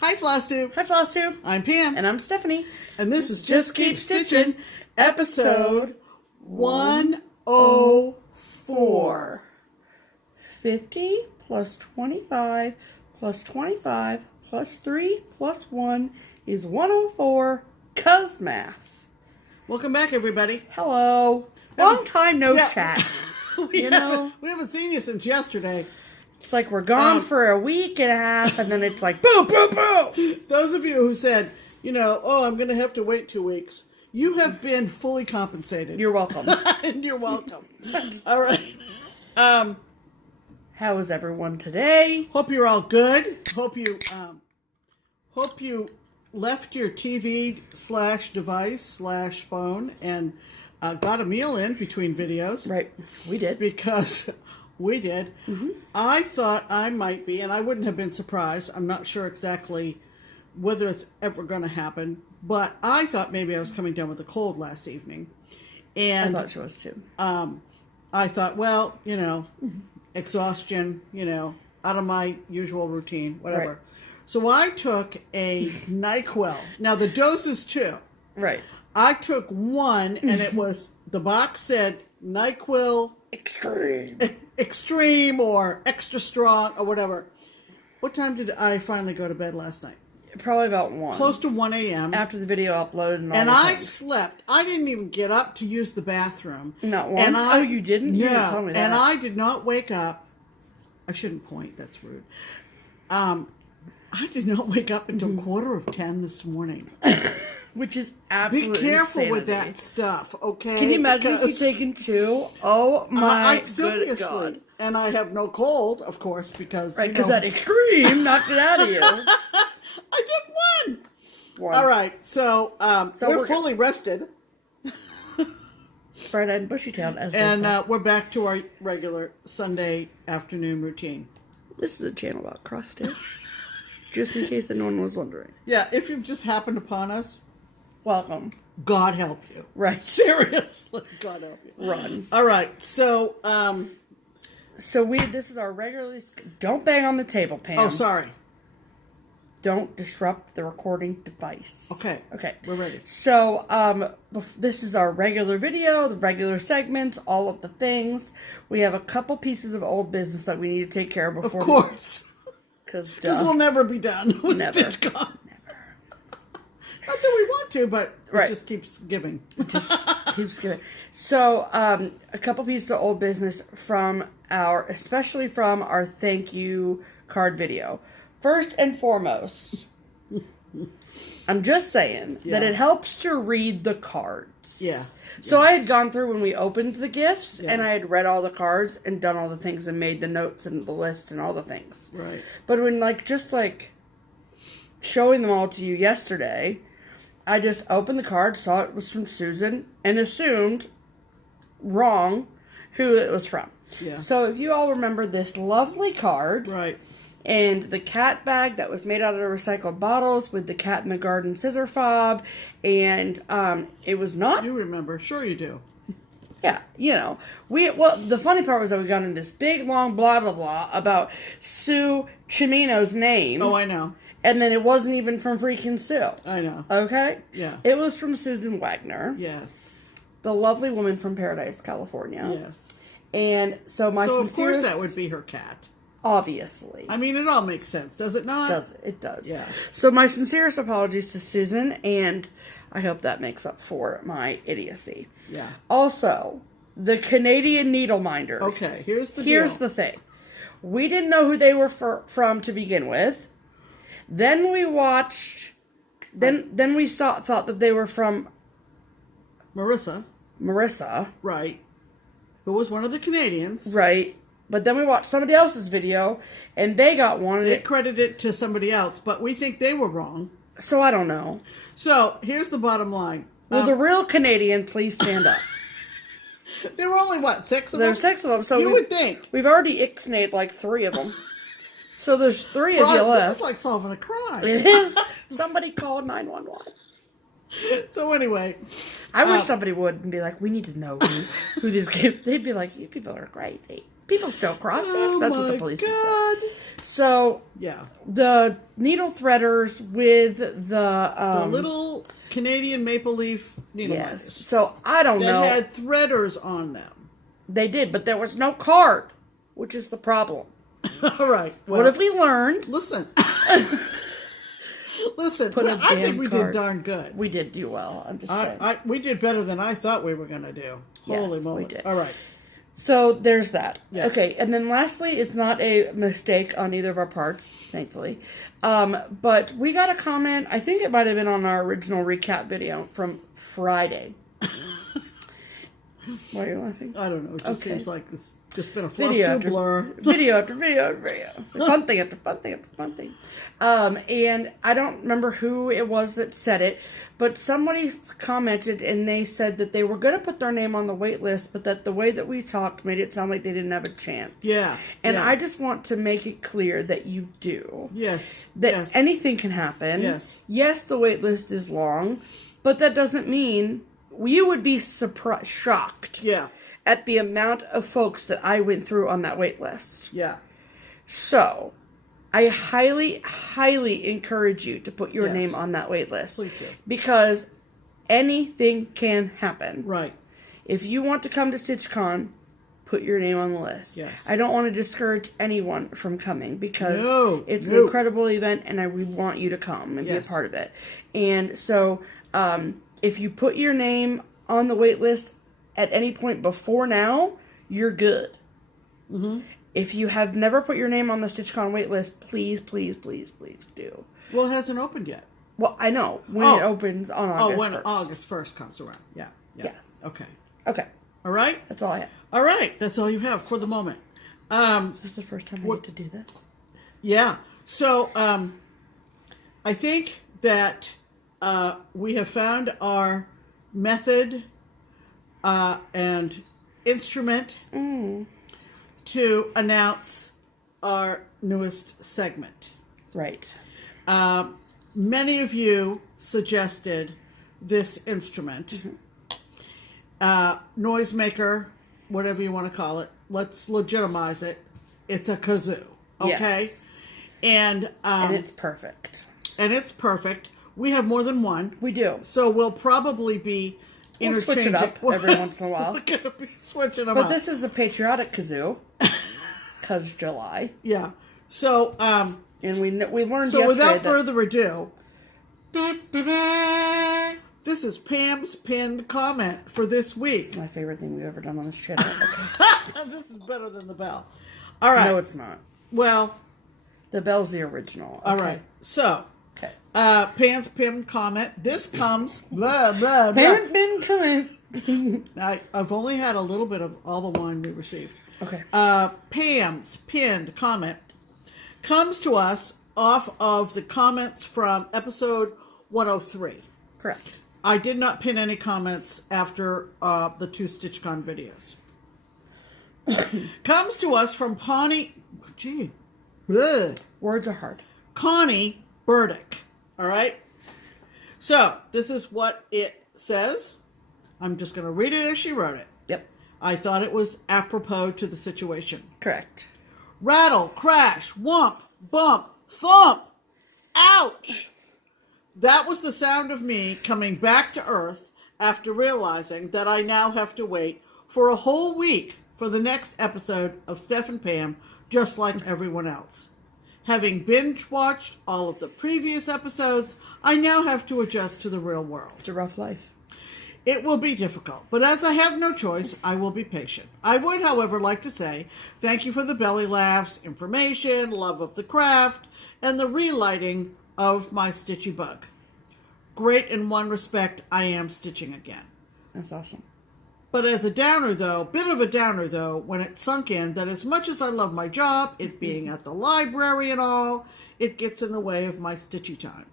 Hi, FlossTube. Hi, FlossTube. I'm Pam. And I'm Stephanie. And this is Just Keep Stitchin', episode 104. 50 plus 25 plus 25 plus 3 plus 1 is 104, 'cause math. Welcome back, everybody. Hello. Long time no chat. We haven't seen you since yesterday. It's like we're gone for a week and a half, and then it's like, boo, boo, boo. Those of you who said, I'm going to have to wait 2 weeks, you have been fully compensated. You're welcome. And you're welcome. All right. How is everyone today? Hope you're all good. Hope you left your TV/device/phone and got a meal in between videos. Right. We did. Because we did. Mm-hmm. I thought I might be, and I wouldn't have been surprised. I'm not sure exactly whether it's ever going to happen, but I thought maybe I was coming down with a cold last evening. And I thought she was too. I thought, well, exhaustion, out of my usual routine, whatever. Right. So I took a NyQuil. Now the dose is 2. Right. I took 1, and it was, the box said NyQuil Extreme or extra strong or whatever. What time did I finally go to bed last night? Probably about 1. Close to 1 a.m. After the video uploaded and I slept. I didn't even get up to use the bathroom. Not once? You didn't? You didn't tell me that. And I did not wake up. I shouldn't point. That's rude. I did not wake up until 9:45 this morning. Which is absolutely Be careful insanity. with that stuff, okay? Can you imagine if you'd taken 2? Oh my I'd still be asleep. God. And I have no cold, of course, because... Right, because that extreme knocked it out of you. I did 1. All right, so we're fully rested. Bright-eyed and bushy-tailed, as they say. We're back to our regular Sunday afternoon routine. This is a channel about cross-stitch. Just in case anyone was wondering. Yeah, if you've just happened upon us... Welcome. God help you. Right. Seriously, God help you. Run. All right, so... this is our regularly... Don't bang on the table, Pam. Oh, sorry. Don't disrupt the recording device. Okay. Okay. We're ready. So, this is our regular video, the regular segments, all of the things. We have a couple pieces of old business that we need to take care of before... Of course. Because we'll never be done with Stitch Gone. Not that we want to, but it just keeps giving. Keeps giving. So, a couple pieces of old business especially from our thank you card video. First and foremost, I'm just saying that it helps to read the cards. Yeah. So I had gone through when we opened the gifts, and I had read all the cards and done all the things and made the notes and the list and all the things. Right. But when showing them all to you yesterday, I just opened the card, saw it was from Susan, and assumed, wrong, who it was from. Yeah. So if you all remember this lovely card, right, and the cat bag that was made out of recycled bottles with the cat in the garden scissor fob, and it was not... You remember. Sure you do. Yeah, the funny part was that we got in this big, long blah, blah, blah about Sue Chimino's name. Oh, I know. And then it wasn't even from freaking Sue. I know. Okay? Yeah. It was from Susan Wagner. Yes. The lovely woman from Paradise, California. Yes. And so of course that would be her cat. Obviously. I mean, it all makes sense, does it not? It does. Yeah. So my sincerest apologies to Susan, and I hope that makes up for my idiocy. Yeah. Also, the Canadian needle minders. Okay, here's the thing. We didn't know who they were from to begin with. Then we watched... Then we thought that they were from... Marissa. Right. Who was one of the Canadians. Right. But then we watched somebody else's video, and they got one. They credited it to somebody else, but we think they were wrong. So I don't know. So here's the bottom line. Will the real Canadian please stand up? There were only, 6 of them? There were 6 of them. So you would think. We've already ixnayed 3 of them. So there's 3 of you left. This is like solving a crime. It is. Somebody called 911. So anyway. I wish somebody would and be like, we need to know who these kids... They'd be like, you people are crazy. People still cross stitch. Oh That's what my the police would God. say. So Yeah. the needle threaders with the little Canadian maple leaf needle yes. minders So I don't know. that had threaders on them. They did, but there was no card, which is the problem. All right. Well, What have we learned? listen. Listen, Put a I think damn we card. did darn good. We did do well. I'm just saying. We did better than I thought we were going to do. Holy Yes, moly. we did. All right. So there's that. Yeah. Okay, and then lastly, it's not a mistake on either of our parts, thankfully. But we got a comment, I think it might have been on our original recap video from Friday. Why are you laughing? I don't know. It just Okay. seems like it's just been a Video FlossTube after blur. video after video after video. It's like fun thing after fun thing after fun thing. And I don't remember who it was that said it, but somebody commented and they said that they were going to put their name on the wait list, but that the way that we talked made it sound like they didn't have a chance. Yeah. And yeah. I just want to make it clear that you do. Yes. That yes. anything can happen. Yes. Yes, the wait list is long, but that doesn't mean you would be shocked Yeah. at the amount of folks that I went through on that wait list. Yeah. So, I highly, highly encourage you to put your Yes. name on that wait list. Please do. Because anything can happen. Right. If you want to come to StitchCon, put your name on the list. Yes. I don't want to discourage anyone from coming because No, it's no. an incredible event and we want you to come and be a Yes. part of it. And so, if you put your name on the wait list at any point before now, you're good. Mm-hmm. If you have never put your name on the StitchCon wait list, please, please, please, please do. Well, it hasn't opened yet. Well, I know when Oh. it opens on August when 1st. August 1st comes around. Yeah. Yeah. Yes. Okay. Okay, All right. that's all I have. All right. That's all you have for the moment. Is this the first time I get to do this? Yeah. So, I think that we have found our method and instrument to announce our newest segment. Right. Many of you suggested this instrument. Noisemaker, whatever you want to call it. Let's legitimize it. It's a kazoo. Okay? Yes. And it's perfect. and it's perfect. We have more than one. We do. So we'll probably be We'll switch it up every once in a while. We're going to be switching them But up. this is a patriotic kazoo. Because July. Yeah. So, And we learned so yesterday without that... further ado, this is Pam's pinned comment for this week. It's my favorite thing we've ever done on this channel. Okay. This is better than the bell. All right. No, it's not. Well, The bell's the original. Okay. all right. So, Okay. Pam's pinned comment. This comes blah blah blah. Haven't been coming. I've only had a little bit of all the wine we received. Okay. Pam's pinned comment comes to us off of the comments from episode 103. Correct. I did not pin any comments after the 2 StitchCon videos. Comes to us from Connie. Gee. Bleh. Words are hard. Connie Burdick. All right. So this is what it says. I'm just going to read it as she wrote it. Yep. I thought it was apropos to the situation. Correct. Rattle, crash, whump, bump, thump. Ouch. That was the sound of me coming back to earth after realizing that I now have to wait for a whole week for the next episode of Steph and Pam, just like everyone else. Having binge-watched all of the previous episodes, I now have to adjust to the real world. It's a rough life. It will be difficult, but as I have no choice, I will be patient. I would, however, like to say thank you for the belly laughs, information, love of the craft, and the relighting of my stitchy bug. Great in one respect, I am stitching again. That's awesome. But as a downer, though, bit of a downer, though, when it sunk in that as much as I love my job, it being at the library and all, it gets in the way of my stitchy time.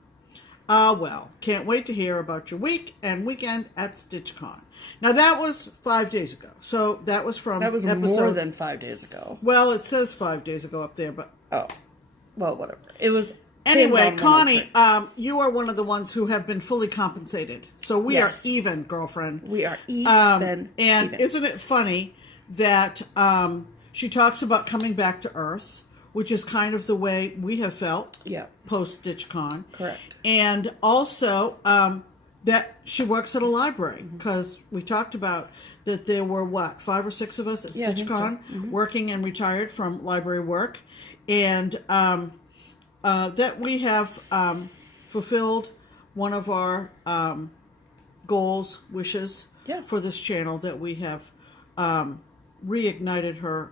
Well, can't wait to hear about your week and weekend at StitchCon. Now, that was 5 days ago. So that was from That was episode... more than 5 days ago. Well, it says 5 days ago up there, but... Oh. Well, whatever. It was... Anyway, Connie, you are one of the ones who have been fully compensated. So we Yes. are even, girlfriend. We are even. And Steven. isn't it funny that She talks about coming back to earth, which is kind of the way we have felt post StitchCon. Correct. And also that she works at a library, because we talked about that there were, 5 or 6 of us at StitchCon working and retired from library work. And that we have fulfilled one of our goals, wishes for this channel, that we have reignited her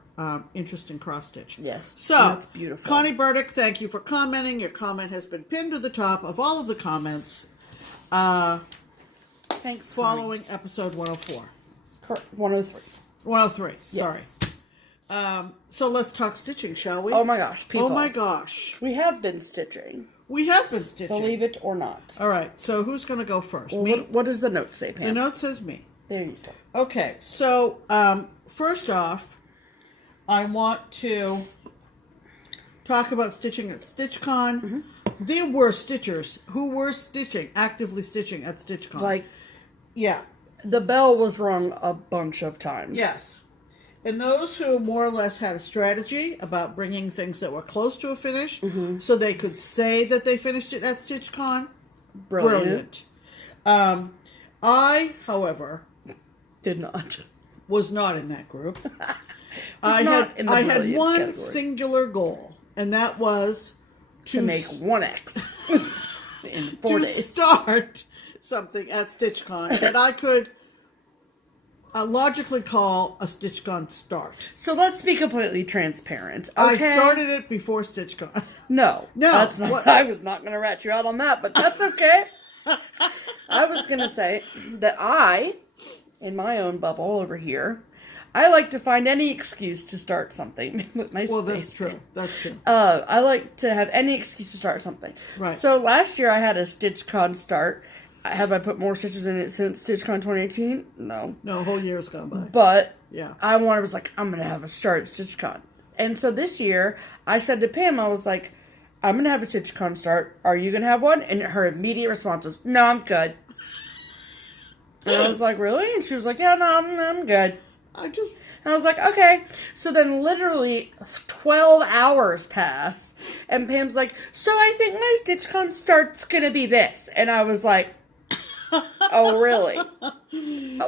interest in cross stitch. Yes. So that's beautiful. Connie Burdick, thank you for commenting. Your comment has been pinned to the top of all of the comments. Thanks. Following episode 104. 103. 103. Yes. Sorry. So let's talk stitching, shall we? Oh my gosh, people. Oh my gosh. We have been stitching. We have been stitching. Believe it or not. All right. So who's going to go first? Well, Me? what does the note say, Pam? The note says me. There you go. Okay. So first off, I want to talk about stitching at StitchCon. There were stitchers who were actively stitching at StitchCon. Like, yeah. the bell was rung a bunch of times. Yes. And those who more or less had a strategy about bringing things that were close to a finish so they could say that they finished it at StitchCon. Brilliant. I, however, did not. Was not in that group. I had one category. singular goal, and that was to make 1X in 4 days. Start something at StitchCon that I could logically call a StitchCon start. So let's be completely transparent. Okay? I started it before StitchCon. No, that's not. What? I was not going to rat you out on that, but that's okay. I was going to say that I, in my own bubble over here, I like to find any excuse to start something with my Well, space. that's true. That's true. I like to have any excuse to start something. Right. So last year I had a StitchCon start. Have I put more stitches in it since StitchCon 2018? No. No, a whole year's gone by. But yeah, I was like, I'm going to have a start at StitchCon. And so this year, I said to Pam, I was like, I'm going to have a StitchCon start. Are you going to have one? And her immediate response was, no, I'm good. And I was like, really? And she was like, yeah, no, I'm good. And I was like, okay. So then literally 12 hours pass. And Pam's like, so I think my StitchCon start's going to be this. And I was like, oh, really?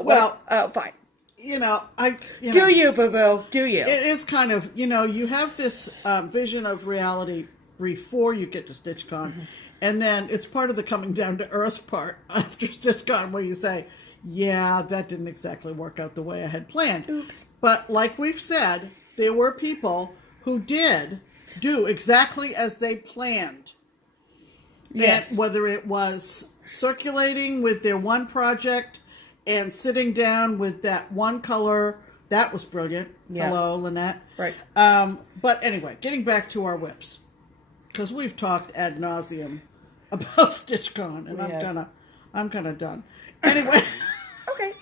Well, fine. Do you, boo-boo. Do you. It is kind of, you have this vision of reality before you get to StitchCon. And then it's part of the coming down to earth part after StitchCon where you say, yeah, that didn't exactly work out the way I had planned. Oops. But like we've said, there were people who did do exactly as they planned. Yes. And whether it was circulating with their one project and sitting down with that one color, that was brilliant. Yeah. Hello, Lanette. Right. But anyway, getting back to our whips, because we've talked ad nauseum about StitchCon, and I'm kind of done. Anyway. Okay.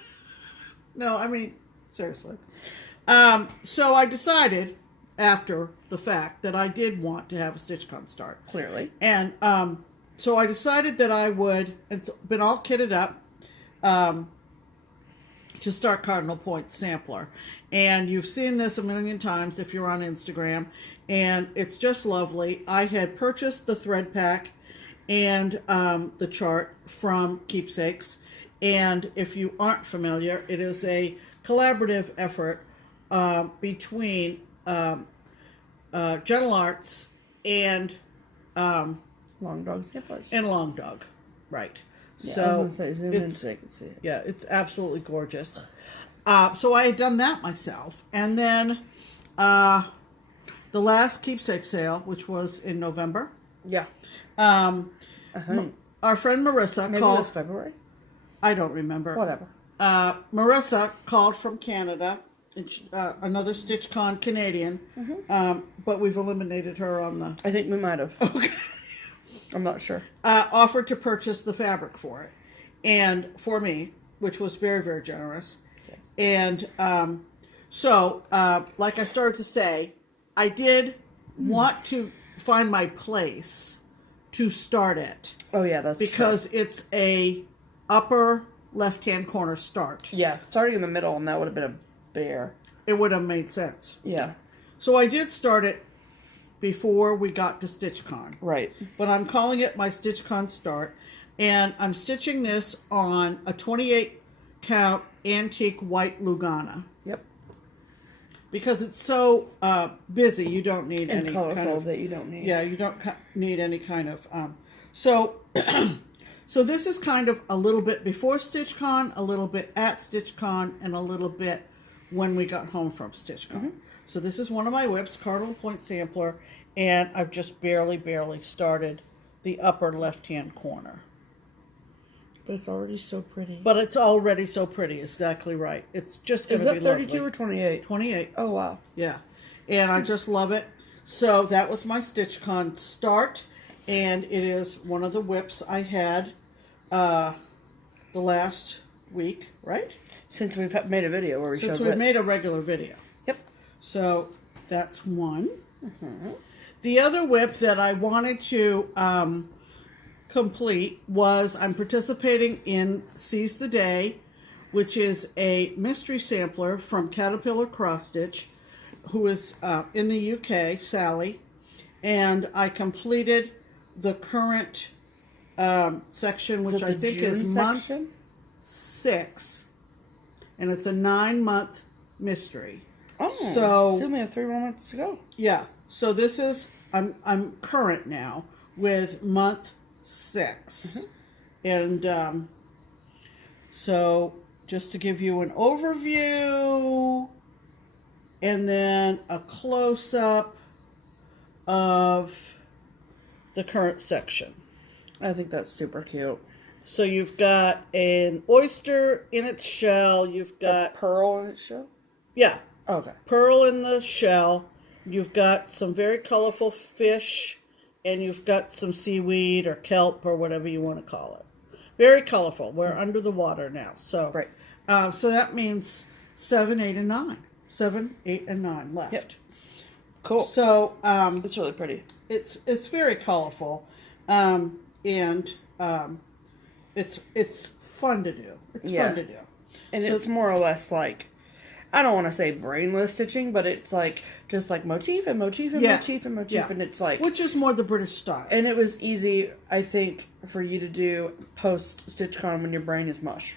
No, I mean, seriously. So I decided after the fact that I did want to have a StitchCon start. Clearly. And so I decided that I would, it's been all kitted up, to start Cardinal Point Sampler. And you've seen this a million times if you're on Instagram. And it's just lovely. I had purchased the thread pack and the chart from Keepsakes. And if you aren't familiar, it is a collaborative effort between Gentle Arts and Long Dog Samplers. And Long Dog, right. Yeah, so I was going to say, zoom in so you can see it. Yeah, it's absolutely gorgeous. So I had done that myself. And then the last Keepsake sale, which was in November. Yeah. Our friend Marissa Maybe called. it was February? I don't remember. Whatever. Marissa called from Canada, and another StitchCon Canadian, but we've eliminated her on the... I think we might have. Okay. I'm not sure. Offered to purchase the fabric for it, and for me, which was very, very generous. Yes. And so, like I started to say, I did want to find my place to start it. Oh, yeah, that's because it's a upper left-hand corner start. Yeah, starting in the middle, and that would have been a bear. It would have made sense. Yeah. So I did start it before we got to StitchCon. Right. But I'm calling it my StitchCon start. And I'm stitching this on a 28 count antique white Lugana. Yep. Because it's so busy, you don't need And any colorful kind of, that you don't need. Yeah, you don't need any kind of... so this is kind of a little bit before StitchCon, a little bit at StitchCon, and a little bit when we got home from StitchCon. Mm-hmm. So this is one of my whips, Cardinal Point Sampler, and I've just barely started the upper left-hand corner. But it's already so pretty. But it's already so pretty, exactly right. It's just going to be lovely. Is that 32 or 28? 28. Oh, wow. Yeah. And I just love it. So that was my StitchCon start, and it is one of the whips I had the last week, right? Since we've made a video where we showed Since we've made a regular video. Yep. So that's one. Mm-hmm. The other whip that I wanted to complete was I'm participating in Seize the Day, which is a mystery sampler from Caterpillar Cross Stitch, who is in the UK, Sally, and I completed the current section, which I think is month 6, and it's a 9-month mystery. Oh, so we only have 3 more months to go. Yeah, so this is I'm current now with month 6, mm-hmm. And so just to give you an overview, and then a close-up of the current section. I think that's super cute. So you've got an oyster in its shell. You've got a pearl in its shell? Yeah. Okay. Pearl in the shell. You've got some very colorful fish, and you've got some seaweed or kelp or whatever you want to call it. Very colorful. We're under the water now. So, right. So that means 7, 8, and 9. 7, 8, and 9 left. Yep. Cool. So it's really pretty. It's very colorful, and it's fun to do. It's fun to do. And so it's more or less like, I don't want to say brainless stitching, but it's like just like motif and motif and motif and motif, and it's like, which is more the British style. And it was easy, I think, for you to do post StitchCon when your brain is mush.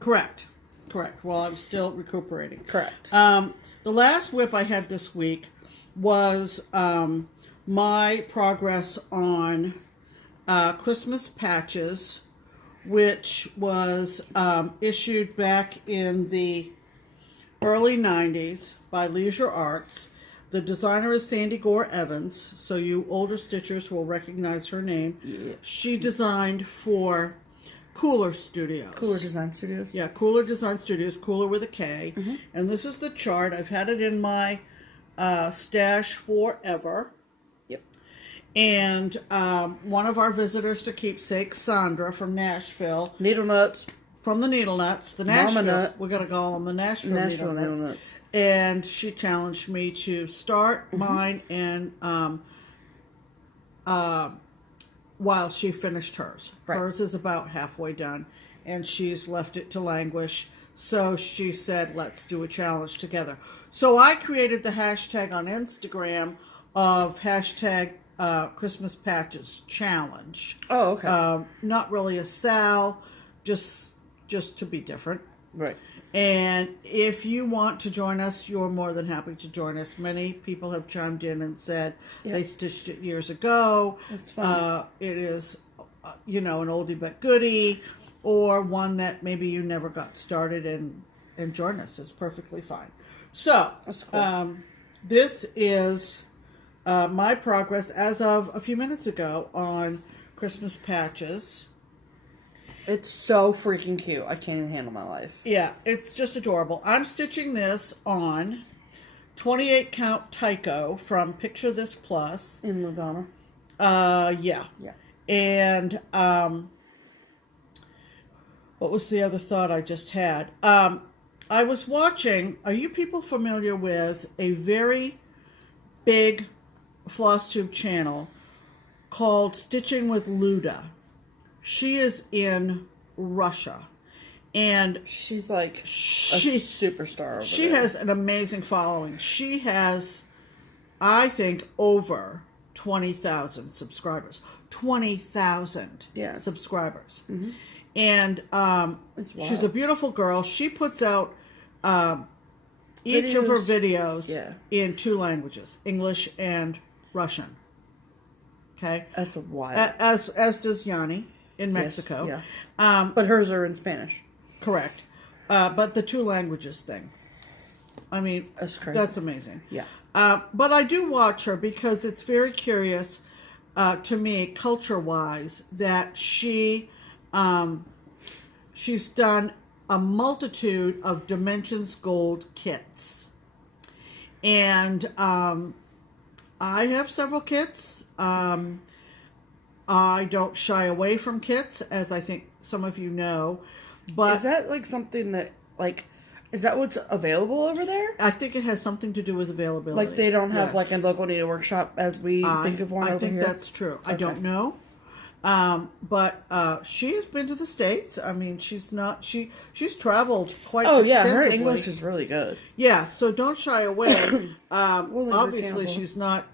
Correct. Well, I'm still recuperating. Correct. The last whip I had this week was my progress on Christmas patches, which was issued back in the early 90s by Leisure Arts. The designer is Sandy Gore Evans, so you older stitchers will recognize her name. Yeah. She designed for Kooler Studios. Kooler Design Studios? Yeah, Kooler Design Studios, Kooler with a K. Mm-hmm. And this is the chart. I've had it in my stash forever. Yep. And one of our visitors to Keepsakes, Sandra from Nashville. Needle Nuts. From the Needle Nuts. The Nashville. We're going to call them the Nashville Needle Nuts. And she challenged me to start mine and while she finished hers. Right. Hers is about halfway done, and she's left it to languish. So she said, let's do a challenge together. So I created the hashtag on Instagram of hashtag Christmas Patches Challenge. Oh, okay. Not really a Sal, just to be different. Right. And if you want to join us, you're more than happy to join us. Many people have chimed in and said they stitched it years ago. That's fun. It is, an oldie but goodie, or one that maybe you never got started and join us. It's perfectly fine. So, that's cool. This is my progress as of a few minutes ago on Christmas patches. It's so freaking cute. I can't even handle my life. Yeah, it's just adorable. I'm stitching this on 28 count Tycho from Picture This Plus. In Lugana? Yeah. Yeah. And what was the other thought I just had? I was watching, are you people familiar with a very big FlossTube channel called Stitching with Luda? She is in Russia, And she's like a superstar over She there. has an amazing following. She has, I think, over 20,000 subscribers. 20,000 subscribers. Mm-hmm. And she's a beautiful girl. She puts out each of her videos in 2 languages, English and Russian. Okay? That's a wild. As does Yanni in Mexico. Yes, yeah. But hers are in Spanish. Correct. But the 2 languages thing. I mean, that's amazing. Yeah. But I do watch her because it's very curious to me, culture-wise, that she's done a multitude of Dimensions Gold kits. And I have several kits. I don't shy away from kits, as I think some of you know. But is that like something that, like, is that what's available over there? I think it has something to do with availability. Like they don't have like a local needle workshop as we think of one over here? I think that's true. Okay. I don't know. But she has been to the States. I mean, she's traveled quite extensively. Yeah, her English is really good. Yeah, so don't shy away. Obviously, she's not,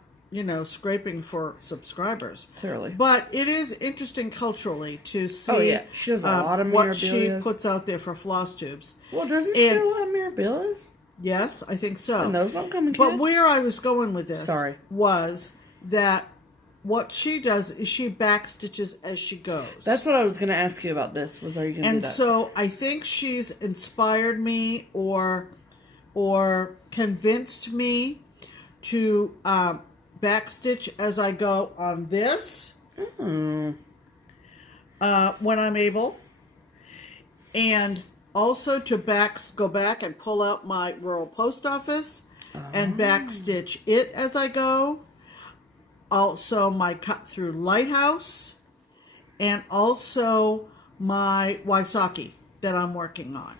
scraping for subscribers. Clearly. But it is interesting culturally to see she has a lot of what she puts out there for floss tubes. Well, doesn't she have a lot of mirabilias? Yes, I think so. And those don't come in But kits? where I was going with this was that what she does is she back stitches as she goes. That's what I was going to ask you about this. Are you going to do that? And so I think she's inspired me or convinced me to backstitch as I go on this when I'm able, and also to go back and pull out my rural post office and backstitch it as I go. Also my cut through lighthouse, and also my Waisaki that I'm working on,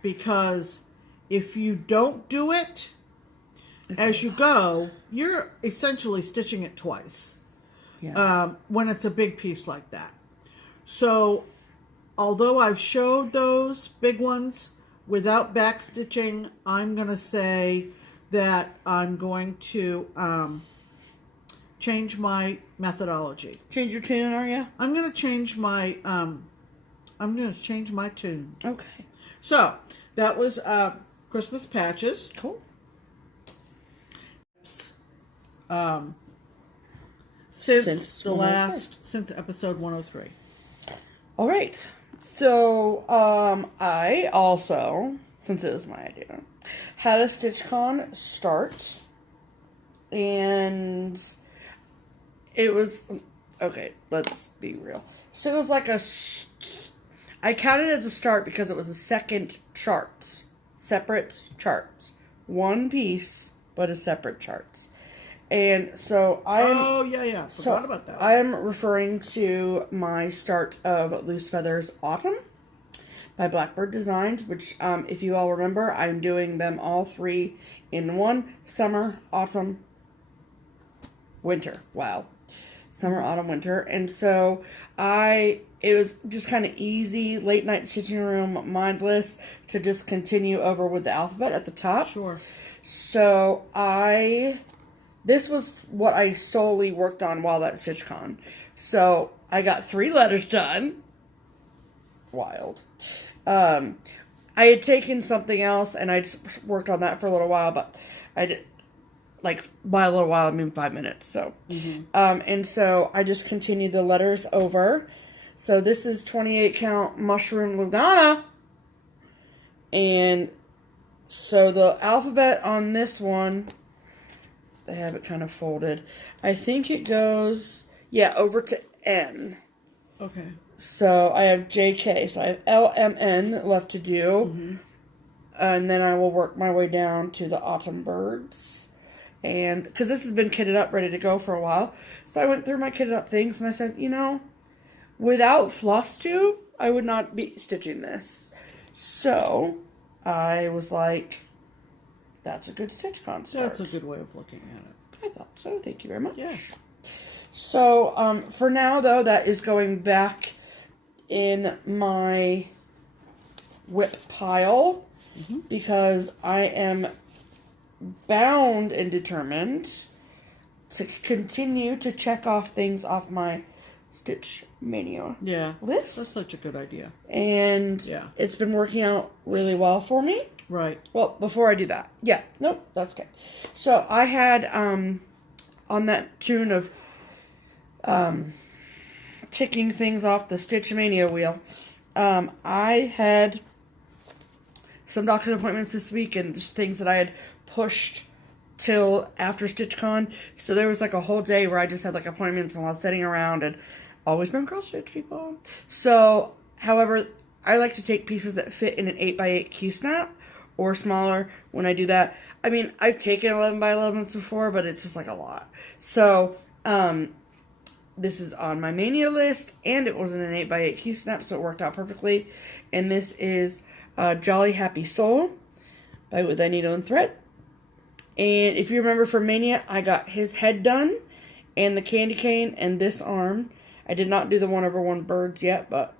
because if you don't do it as you go, you're essentially stitching it twice when it's a big piece like that. So although I've showed those big ones without back stitching, I'm going to say that I'm going to change my methodology. Change your tune, are you? I'm going to change my tune. Okay. So that was Christmas patches. Cool. Since episode 103. All right. So I also, since it was my idea, had a StitchCon start, and it was okay. Let's be real. So it was like I counted it as a start because it was a second chart, separate charts, one piece but a separate charts. And so forgot about that. I am referring to my start of Loose Feathers Autumn by Blackbird Designs, which, if you all remember, I'm doing them all 3 in one: summer, autumn, winter. Wow. Summer, autumn, winter. And so it was just kind of easy, late night stitching room, mindless, to just continue over with the alphabet at the top. Sure. So this was what I solely worked on while at StitchCon. So I got 3 letters done. Wild. I had taken something else and I just worked on that for a little while, but I did, like, by a little while, I mean 5 minutes. So, and so I just continued the letters over. So this is 28 count Mushroom Lugana. And so the alphabet on this one, I have it kind of folded. I think it goes, over to N. Okay. So I have JK. So I have LMN left to do. And then I will work my way down to the Autumn Birds. And because this has been kitted up, ready to go for a while. So I went through my kitted up things and I said, without FlossTube, I would not be stitching this. So I was like, that's a good StitchCon start. That's a good way of looking at it. I thought so. Thank you very much. Yeah. So, for now, though, that is going back in my whip pile because I am bound and determined to continue to check off things off my Stitch Mania list. That's such a good idea. And it's been working out really well for me. Right. Well, before I do that. Yeah. Nope. That's okay. So I had, on that tune of ticking things off the Stitch Mania wheel, I had some doctor's appointments this week and just things that I had pushed till after StitchCon. So there was like a whole day where I just had like appointments and I was sitting around and always been cross stitch people. So, however, I like to take pieces that fit in an 8x8 Q-snap or smaller when I do that. I mean, I've taken 11x11s before, but it's just like a lot. So, this is on my Mania list and it was in an 8x8 Q-snap, so it worked out perfectly. And this is Jolly Happy Soul by With Thy Needle and Thread. And if you remember from Mania, I got his head done and the candy cane and this arm. I did not do the 1/1 birds yet, but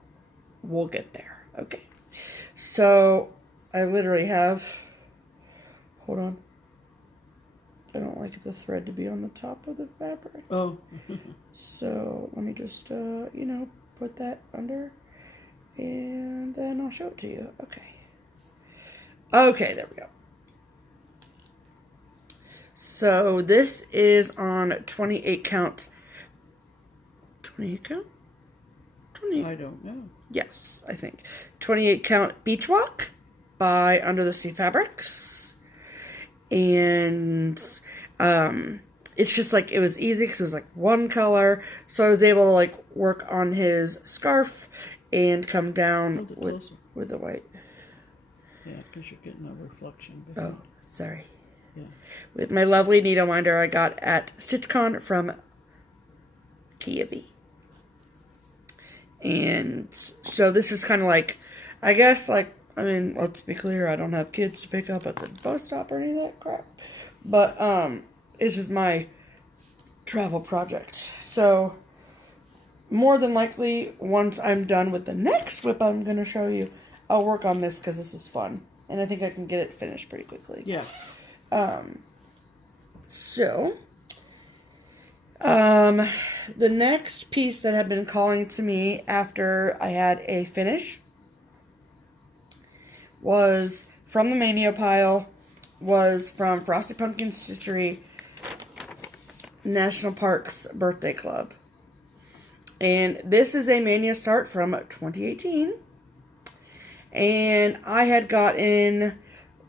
we'll get there. Okay. So I literally have, hold on. I don't like the thread to be on the top of the fabric. Oh. So let me just, put that under and then I'll show it to you. Okay. Okay, there we go. So this is on 28 count. 28 count? 28. I don't know. Yes, I think. 28 count Beach Walk by Under the Sea Fabrics. And it's just like, it was easy because it was like one color. So I was able to like work on his scarf and come down with the white. Yeah, because you're getting a reflection. Oh, sorry. Yeah. With my lovely needle minder I got at StitchCon from Kiev. And so this is kind of like, I guess, like, I mean, let's be clear, I don't have kids to pick up at the bus stop or any of that crap. But, this is my travel project. So, more than likely, once I'm done with the next whip I'm going to show you, I'll work on this because this is fun. And I think I can get it finished pretty quickly. Yeah. The next piece that had been calling to me after I had a finish was from the Mania pile, was from Frosty Pumpkin Stitchery National Parks Birthday Club. And this is a Mania start from 2018. And I had gotten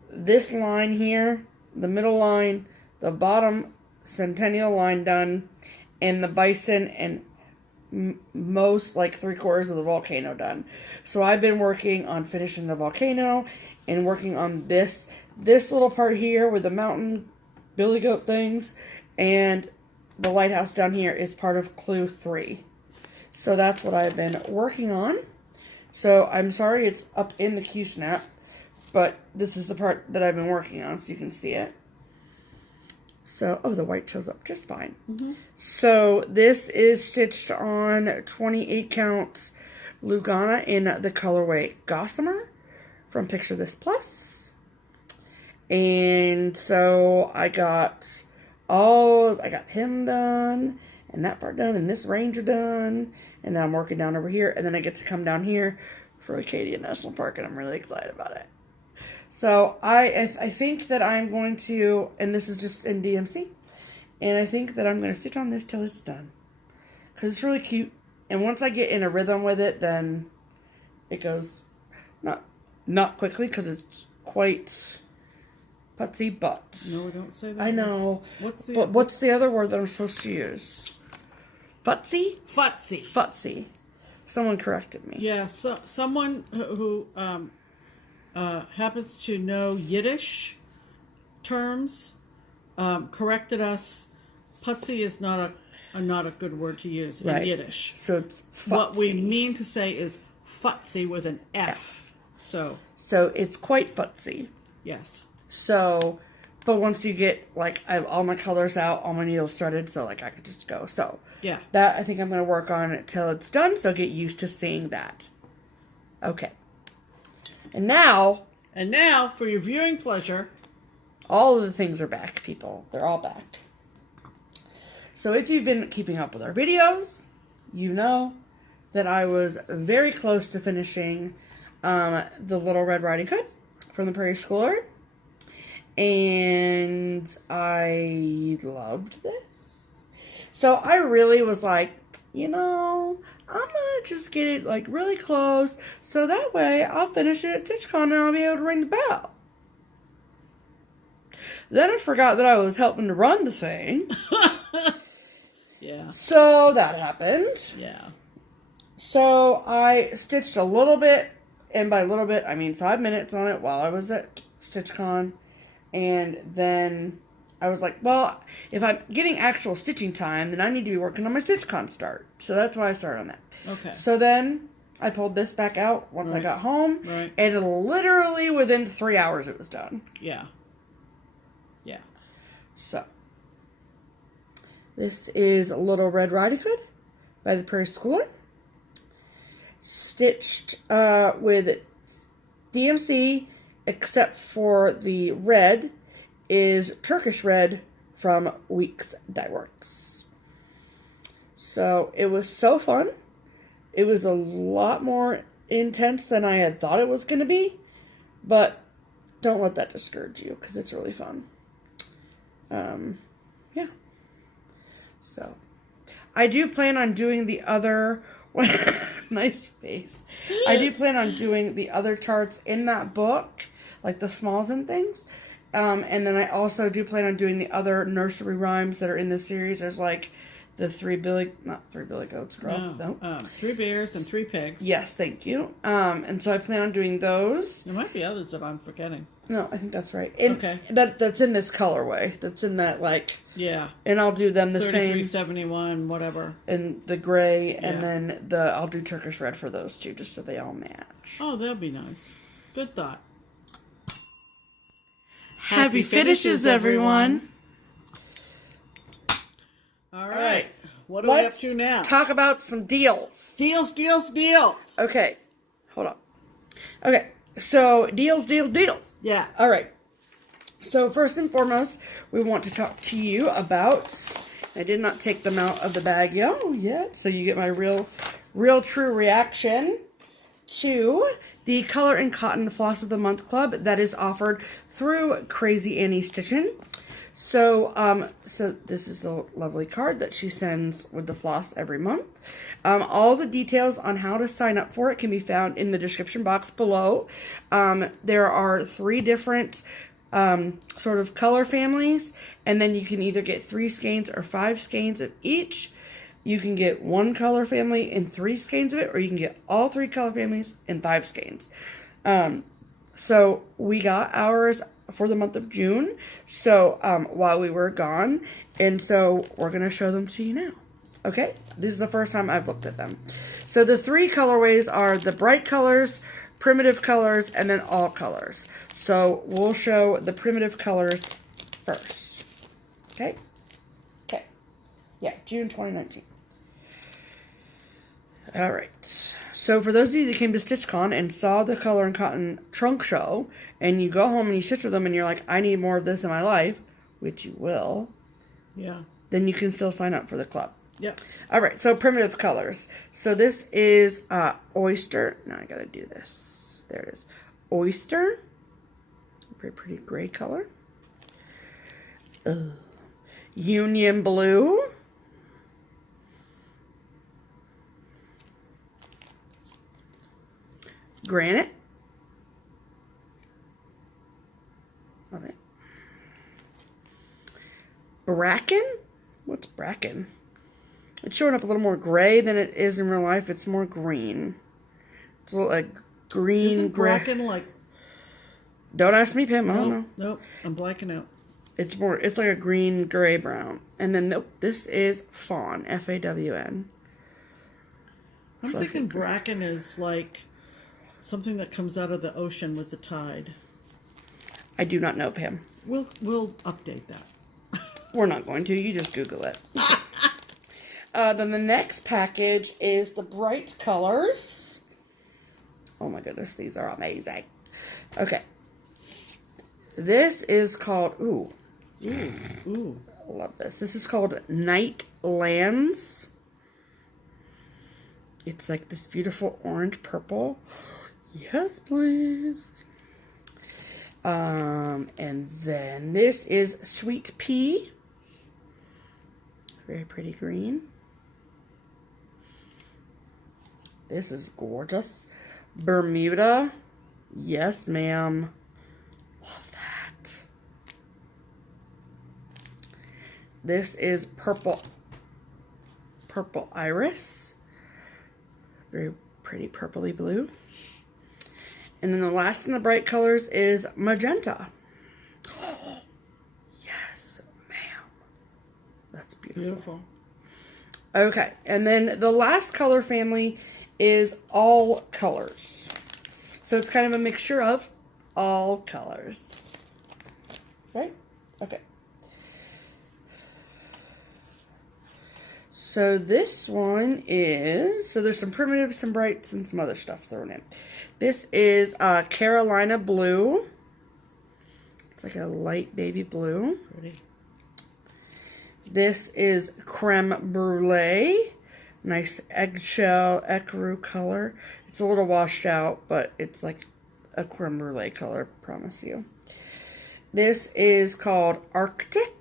this line here, the middle line, the bottom Centennial line done, and the bison and most, like 3/4 of the volcano done. So I've been working on finishing the volcano and working on this little part here with the mountain billy goat things, and the lighthouse down here is part of Clue 3. So that's what I've been working on. So I'm sorry it's up in the Q-snap, but this is the part that I've been working on, so you can see it. So, oh, the white shows up just fine. Mm-hmm. So this is stitched on 28 count Lugana in the colorway Gossamer from Picture This Plus. And so I got him done, and that part done, and this ranger done, and then I'm working down over here, and then I get to come down here for Acadia National Park, and I'm really excited about it. So I think that I'm going to, and this is just in DMC, and I think that I'm going to stitch on this till it's done, because it's really cute, and once I get in a rhythm with it, then it goes not quickly, because it's quite putsy, but... No, don't say that. I know. What's what's the other word that I'm supposed to use? Futsy? Futsy. Futsy. Someone corrected me. Yeah, so someone who happens to know Yiddish terms corrected us. Putsy is not a good word to use in Yiddish. So it's futsy. What we mean to say is futsy with an F. So it's quite futsy. Yes. So, but once you get, like, I have all my colors out, all my needles started, so, like, I could just go. So, yeah. That, I think I'm going to work on it till it's done, so get used to seeing that. Okay. And now, for your viewing pleasure, all of the things are back, people. They're all back. So if you've been keeping up with our videos, you know that I was very close to finishing the Little Red Riding Hood from the Prairie Schooler. And I loved this. So I really was like, you know, I'm going to just get it like really close. So that way I'll finish it at TitchCon and I'll be able to ring the bell. Then I forgot that I was helping to run the thing. Yeah. So that happened. Yeah. So I stitched a little bit, and by a little bit, I mean 5 minutes on it while I was at StitchCon. And then I was like, well, if I'm getting actual stitching time, then I need to be working on my StitchCon start. So that's why I started on that. Okay. So then I pulled this back out once I got home. Right. And literally within 3 hours it was done. Yeah. Yeah. So this is Little Red Riding Hood by the Prairie Schooler. Stitched with DMC, except for the red is Turkish red from Weeks Dye Works. So it was so fun. It was a lot more intense than I had thought it was going to be, but don't let that discourage you because it's really fun. Yeah. So I do plan on doing the other nice face. I do plan on doing the other charts in that book, like the smalls and things. And then I also do plan on doing the other nursery rhymes that are in the series. There's like the not three billy goats, girls. No. 3 bears and 3 pigs. Yes, thank you. And so I plan on doing those. There might be others that I'm forgetting. No, I think that's right. And okay. That's in this colorway. That's in that, like... Yeah. And I'll do them the 3371, whatever. And the gray, yeah. and then I'll do Turkish red for those two, just so they all match. Oh, that'll be nice. Good thought. Happy finishes, everyone. All right. What are we up to now? Talk about some deals. Deals, deals, deals. Okay. Hold on. Okay. So, deals. Yeah. All right. So, first and foremost, we want to talk to you about... I did not take them out of the bag yet, so you get my real true reaction to the Color and Cotton Floss of the Month Club that is offered through Crazy Annie Stitchin'. So, so this is the lovely card that she sends with the floss every month. All the details on how to sign up for it can be found in the description box below. There are 3 different sort of color families, and then you can either get 3 skeins or 5 skeins of each. You can get 1 color family and 3 skeins of it, or you can get all 3 color families and 5 skeins. So we got ours for the month of June, so while we were gone, and so we're going to show them to you now. Okay, this is the first time I've looked at them. So the 3 colorways are the bright colors, primitive colors, and then all colors. So we'll show the primitive colors first. Okay? Okay. Yeah, June 2019. All right. So for those of you that came to StitchCon and saw the Color and Cotton trunk show, and you go home and you stitch with them and you're like, I need more of this in my life, which you will. Yeah. Then you can still sign up for the club. Yep. All right. So primitive colors. So this is Oyster. Now I got to do this. There it is. Oyster. Very pretty gray color. Union Blue. Granite. Love it. Bracken? What's bracken? It's showing up a little more gray than it is in real life. It's more green. It's a little like green. Isn't bracken like... Don't ask me, Pam. I don't know. Nope. I'm blacking out. It's like a green, gray, brown. And then, nope, this is fawn. F-A-W-N. I'm thinking bracken is like something that comes out of the ocean with the tide. I do not know, Pam. We'll update that. We're not going to. You just Google it. Then the next package is the bright colors. Oh my goodness, these are amazing. Okay. This is called, ooh. Ooh. I love this. This is called Night Lands. It's like this beautiful orange purple. Yes, please. And then this is Sweet Pea. Very pretty green. This is gorgeous. Bermuda. Yes, ma'am. Love that. This is Purple Iris. Very pretty purpley blue. And then the last in the bright colors is Magenta. Yes, ma'am. That's beautiful. Okay, and then the last color family is all colors. So it's kind of a mixture of all colors. Right? Okay. So this one is, so there's some primitives, some brights, and some other stuff thrown in. This is Carolina Blue. It's like a light baby blue. Pretty. This is Creme Brulee. Nice eggshell ecru color. It's a little washed out, but it's like a creme brulee color, promise you. This is called Arctic.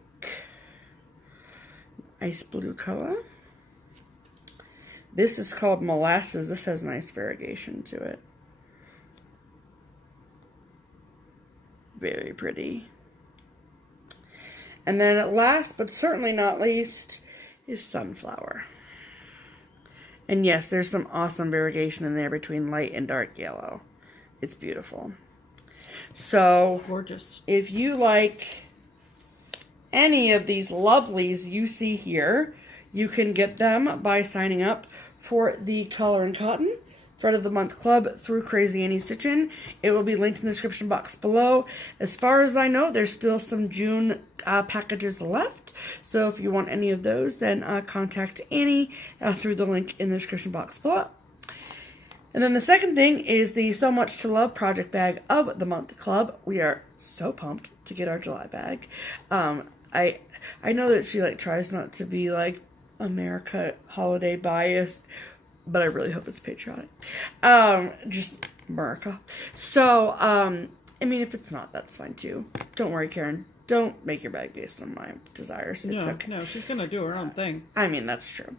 Ice blue color. This is called Molasses. This has nice variegation to it. Very pretty. And then last, but certainly not least, is Sunflower. And yes, there's some awesome variegation in there between light and dark yellow. It's beautiful. So, gorgeous. If you like any of these lovelies you see here, you can get them by signing up for the Color and Cotton Thread of the Month Club through Crazy Annie Stitchin. It will be linked in the description box below. As far as I know, there's still some June packages left. So if you want any of those, then contact Annie through the link in the description box below. And then the second thing is the SewMuch2Luv Project Bag of the Month Club. We are so pumped to get our July bag. I know that she tries not to be America holiday biased, but I really hope it's patriotic. Just America. So, I mean, if it's not, that's fine too. Don't worry, Karen. Don't make your bag based on my desires. It's okay. No, she's going to do her own thing. I mean, that's true.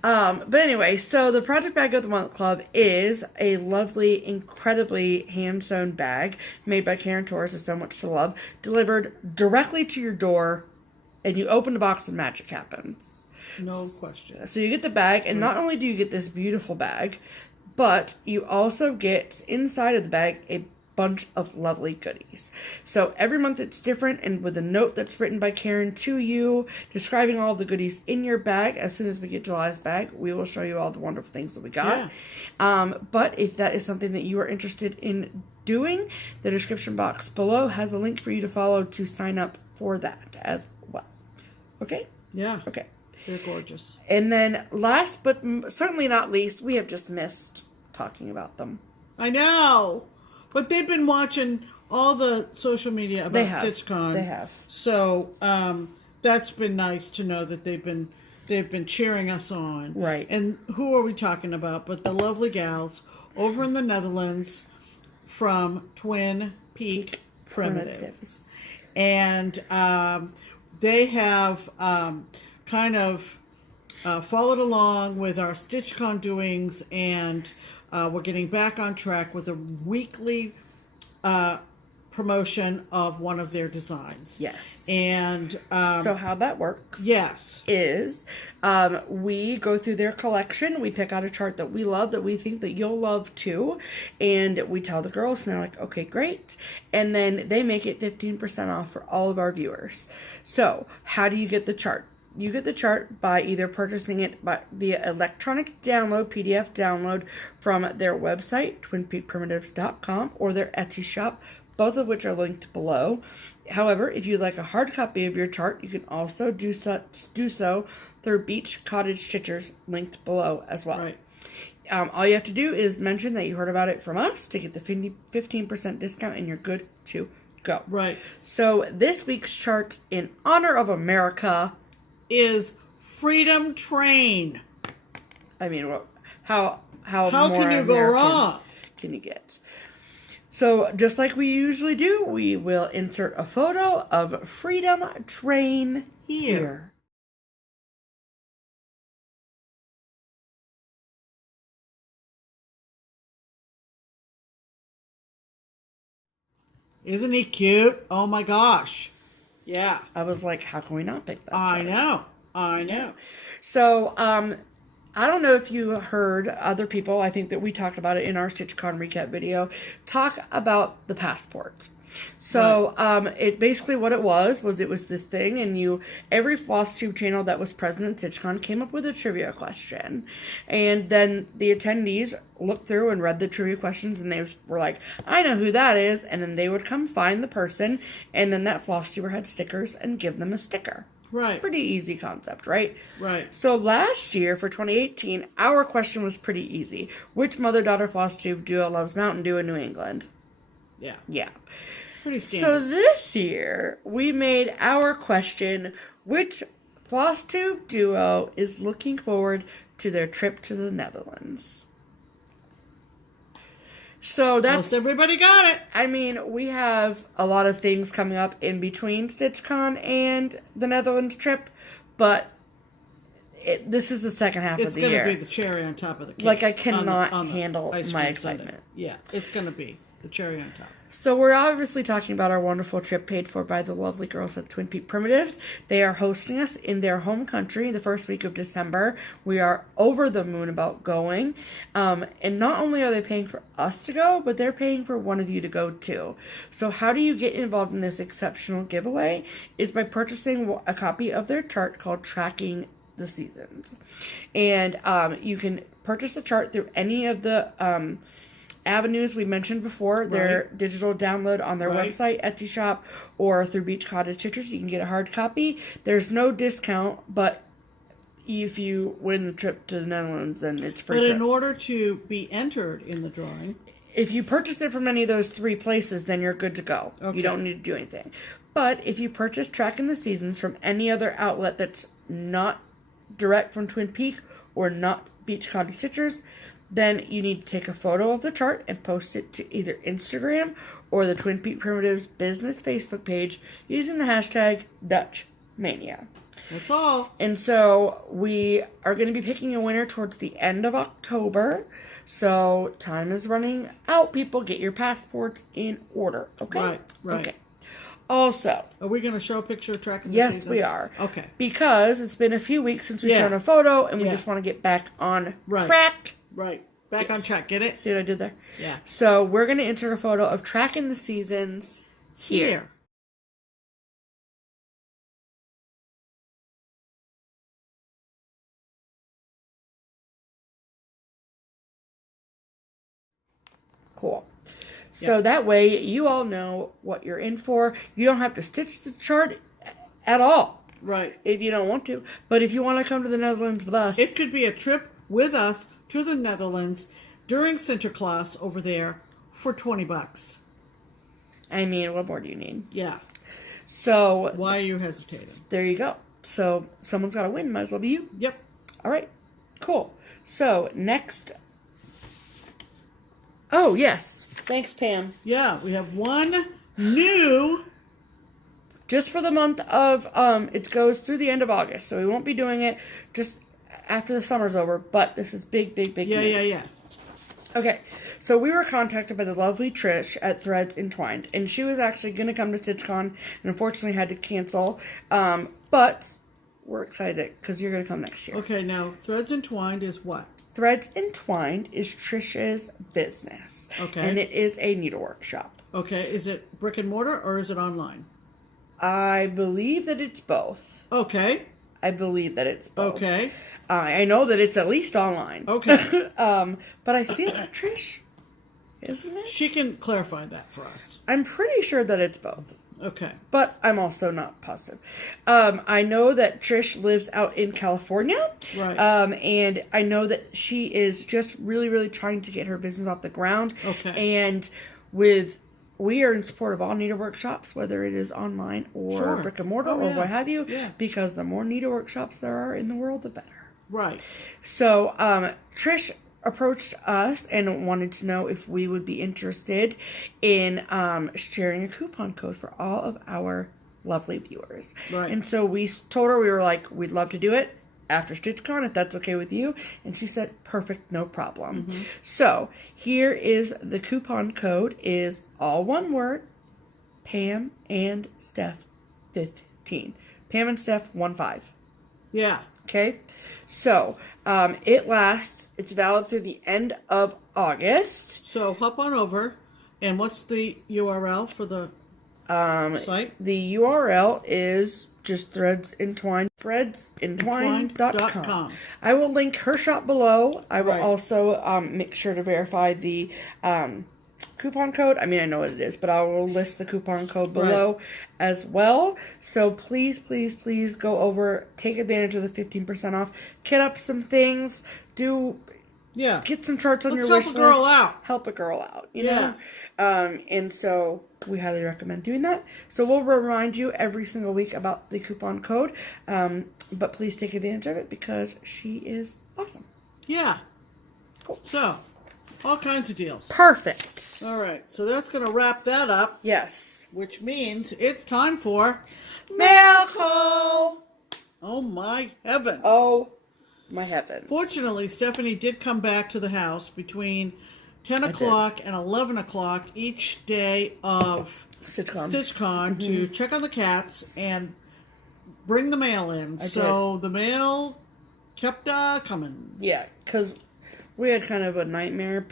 But anyway, so the Project Bag of the Month Club is a lovely, incredibly hand-sewn bag made by Karen Torres of SewMuch2Luv, delivered directly to your door, and you open the box and magic happens. No question. So you get the bag, and not only do you get this beautiful bag, but you also get inside of the bag a bunch of lovely goodies. So every month it's different, and with a note that's written by Karen to you describing all the goodies in your bag. As soon as we get July's bag, we will show you all the wonderful things that we got. Yeah. But if that is something that you are interested in doing, the description box below has a link for you to follow to sign up for that as well. Okay? Yeah. Okay. They're gorgeous. And then last but certainly not least, we have just missed talking about them. I know. But they've been watching all the social media about StitchCon. They have. So that's been nice to know that they've been cheering us on. Right. And who are we talking about? But the lovely gals over in the Netherlands from Twin Peak Primitives. And they have kind of followed along with our StitchCon doings, and we're getting back on track with a weekly promotion of one of their designs. Yes. And so how that works is we go through their collection. We pick out a chart that we love, that we think that you'll love too. And we tell the girls, and they're like, okay, great. And then they make it 15% off for all of our viewers. So how do you get the chart? You get the chart by either purchasing it via electronic download, PDF download from their website, twinpeakprimitives.com, or their Etsy shop, both of which are linked below. However, if you'd like a hard copy of your chart, you can also do so through Beach Cottage Stitchers, linked below as well. Right. All you have to do is mention that you heard about it from us to get the 15% discount, and you're good to go. Right. So this week's chart in honor of America is Freedom Train. I mean, how more can you go wrong? Can you get? So just like we usually do, we will insert a photo of Freedom Train here. Isn't he cute? Oh my gosh. Yeah. I was like, how can we not pick that? I know. So, I don't know if you heard other people, I think that we talked about it in our StitchCon recap video, talk about the passport. So, it basically what it was this thing, and every FlossTube channel that was present at StitchCon came up with a trivia question. And then the attendees looked through and read the trivia questions, and they were like, I know who that is. And then they would come find the person, and then that FlossTuber had stickers and give them a sticker. Right. Pretty easy concept, right? Right. So last year, for 2018, our question was pretty easy. Which mother-daughter FlossTube duo loves Mountain Dew in New England? Yeah. Yeah. Pretty standard. So this year, we made our question, which FlossTube duo is looking forward to their trip to the Netherlands? So that's... Most everybody got it. I mean, we have a lot of things coming up in between StitchCon and the Netherlands trip, but this is the second half of the year. It's going to be the cherry on top of the cake. Like, I cannot handle my excitement. Yeah, it's going to be the cherry on top. So we're obviously talking about our wonderful trip paid for by the lovely girls at Twin Peak Primitives. They are hosting us in their home country the first week of December. We are over the moon about going. And not only are they paying for us to go, but they're paying for one of you to go too. So how do you get involved in this exceptional giveaway? Is by purchasing a copy of their chart called Tracking the Seasons. And you can purchase the chart through any of the... avenues we mentioned before, their digital download on their website, Etsy shop, or through Beach Cottage Stitchers. You can get a hard copy. There's no discount, but if you win the trip to the Netherlands, then it's free. But in order to be entered in the drawing, if you purchase it from any of those three places, then you're good to go. Okay. You don't need to do anything. But if you purchase Tracking the Seasons from any other outlet that's not direct from Twin Peak or not Beach Cottage Stitchers, then you need to take a photo of the chart and post it to either Instagram or the Twin Peak Primitives business Facebook page using the hashtag DutchMania. That's all. And so we are going to be picking a winner towards the end of October. So time is running out, people. Get your passports in order. Okay? Right. Okay. Also, are we going to show a picture of Tracking the Seasons? Seasons? Yes, we are. Okay. Because it's been a few weeks since we've shown a photo, and we just want to get back on track. Right. Back on track. Get it? See what I did there? Yeah. So we're going to insert a photo of Tracking the Seasons here. Cool. So that way you all know what you're in for. You don't have to stitch the chart at all. Right. If you don't want to. But if you want to come to the Netherlands with us. It could be a trip with us to the Netherlands during Sinterklaas over there for $20. I mean, what more do you need? Yeah. So. Why are you hesitating? There you go. So someone's got to win. Might as well be you. Yep. All right. Cool. So next. Oh, yes. Thanks, Pam. Yeah. We have one new. Just for the month of, it goes through the end of August. So we won't be doing it just after the summer's over. But this is big news. Yeah. Okay, so we were contacted by the lovely Trish at Threads Entwined, and she was actually going to come to StitchCon, and unfortunately had to cancel, but we're excited, because you're going to come next year. Okay, now, Threads Entwined is what? Threads Entwined is Trish's business, and it is a needlework shop. Okay, is it brick and mortar, or is it online? I believe that it's both. Okay. I believe that it's both. Okay. I know that it's at least online. Okay. But I feel like Trish, isn't it? She can clarify that for us. I'm pretty sure that it's both. Okay. But I'm also not positive. I know that Trish lives out in California. Right. And I know that she is just really, really trying to get her business off the ground. Okay. And we are in support of all needlework shops, whether it is online or brick and mortar or what have you. Yeah. Because the more needlework shops there are in the world, the better. Right. So, Trish approached us and wanted to know if we would be interested in sharing a coupon code for all of our lovely viewers. Right. And so we told her, we were like, we'd love to do it after StitchCon, if that's okay with you. And she said, perfect, no problem. Mm-hmm. So here is the coupon code, is all one word, Pam and Steph 15. Pam and Steph 15. Yeah. Okay, so it's valid through the end of August. So hop on over, and what's the URL for the site? The URL is just threadsentwined.com. I will link her shop below. I will also make sure to verify the coupon code. I mean, I know what it is, but I will list the coupon code below as well. So please, please, please go over, take advantage of the 15% off, get up some things, get some charts on your wish list. Help a girl out. Help a girl out, you know? And so we highly recommend doing that. So we'll remind you every single week about the coupon code, but please take advantage of it because she is awesome. Yeah. Cool. So, all kinds of deals. Perfect. All right, so that's going to wrap that up. Yes. Which means it's time for Mail Call. Oh my heavens. Oh my heavens. Fortunately, Stephanie did come back to the house between 10 o'clock and 11 o'clock each day of StitchCon to check on the cats and bring the mail in. The mail kept coming. Yeah, because we had kind of a nightmare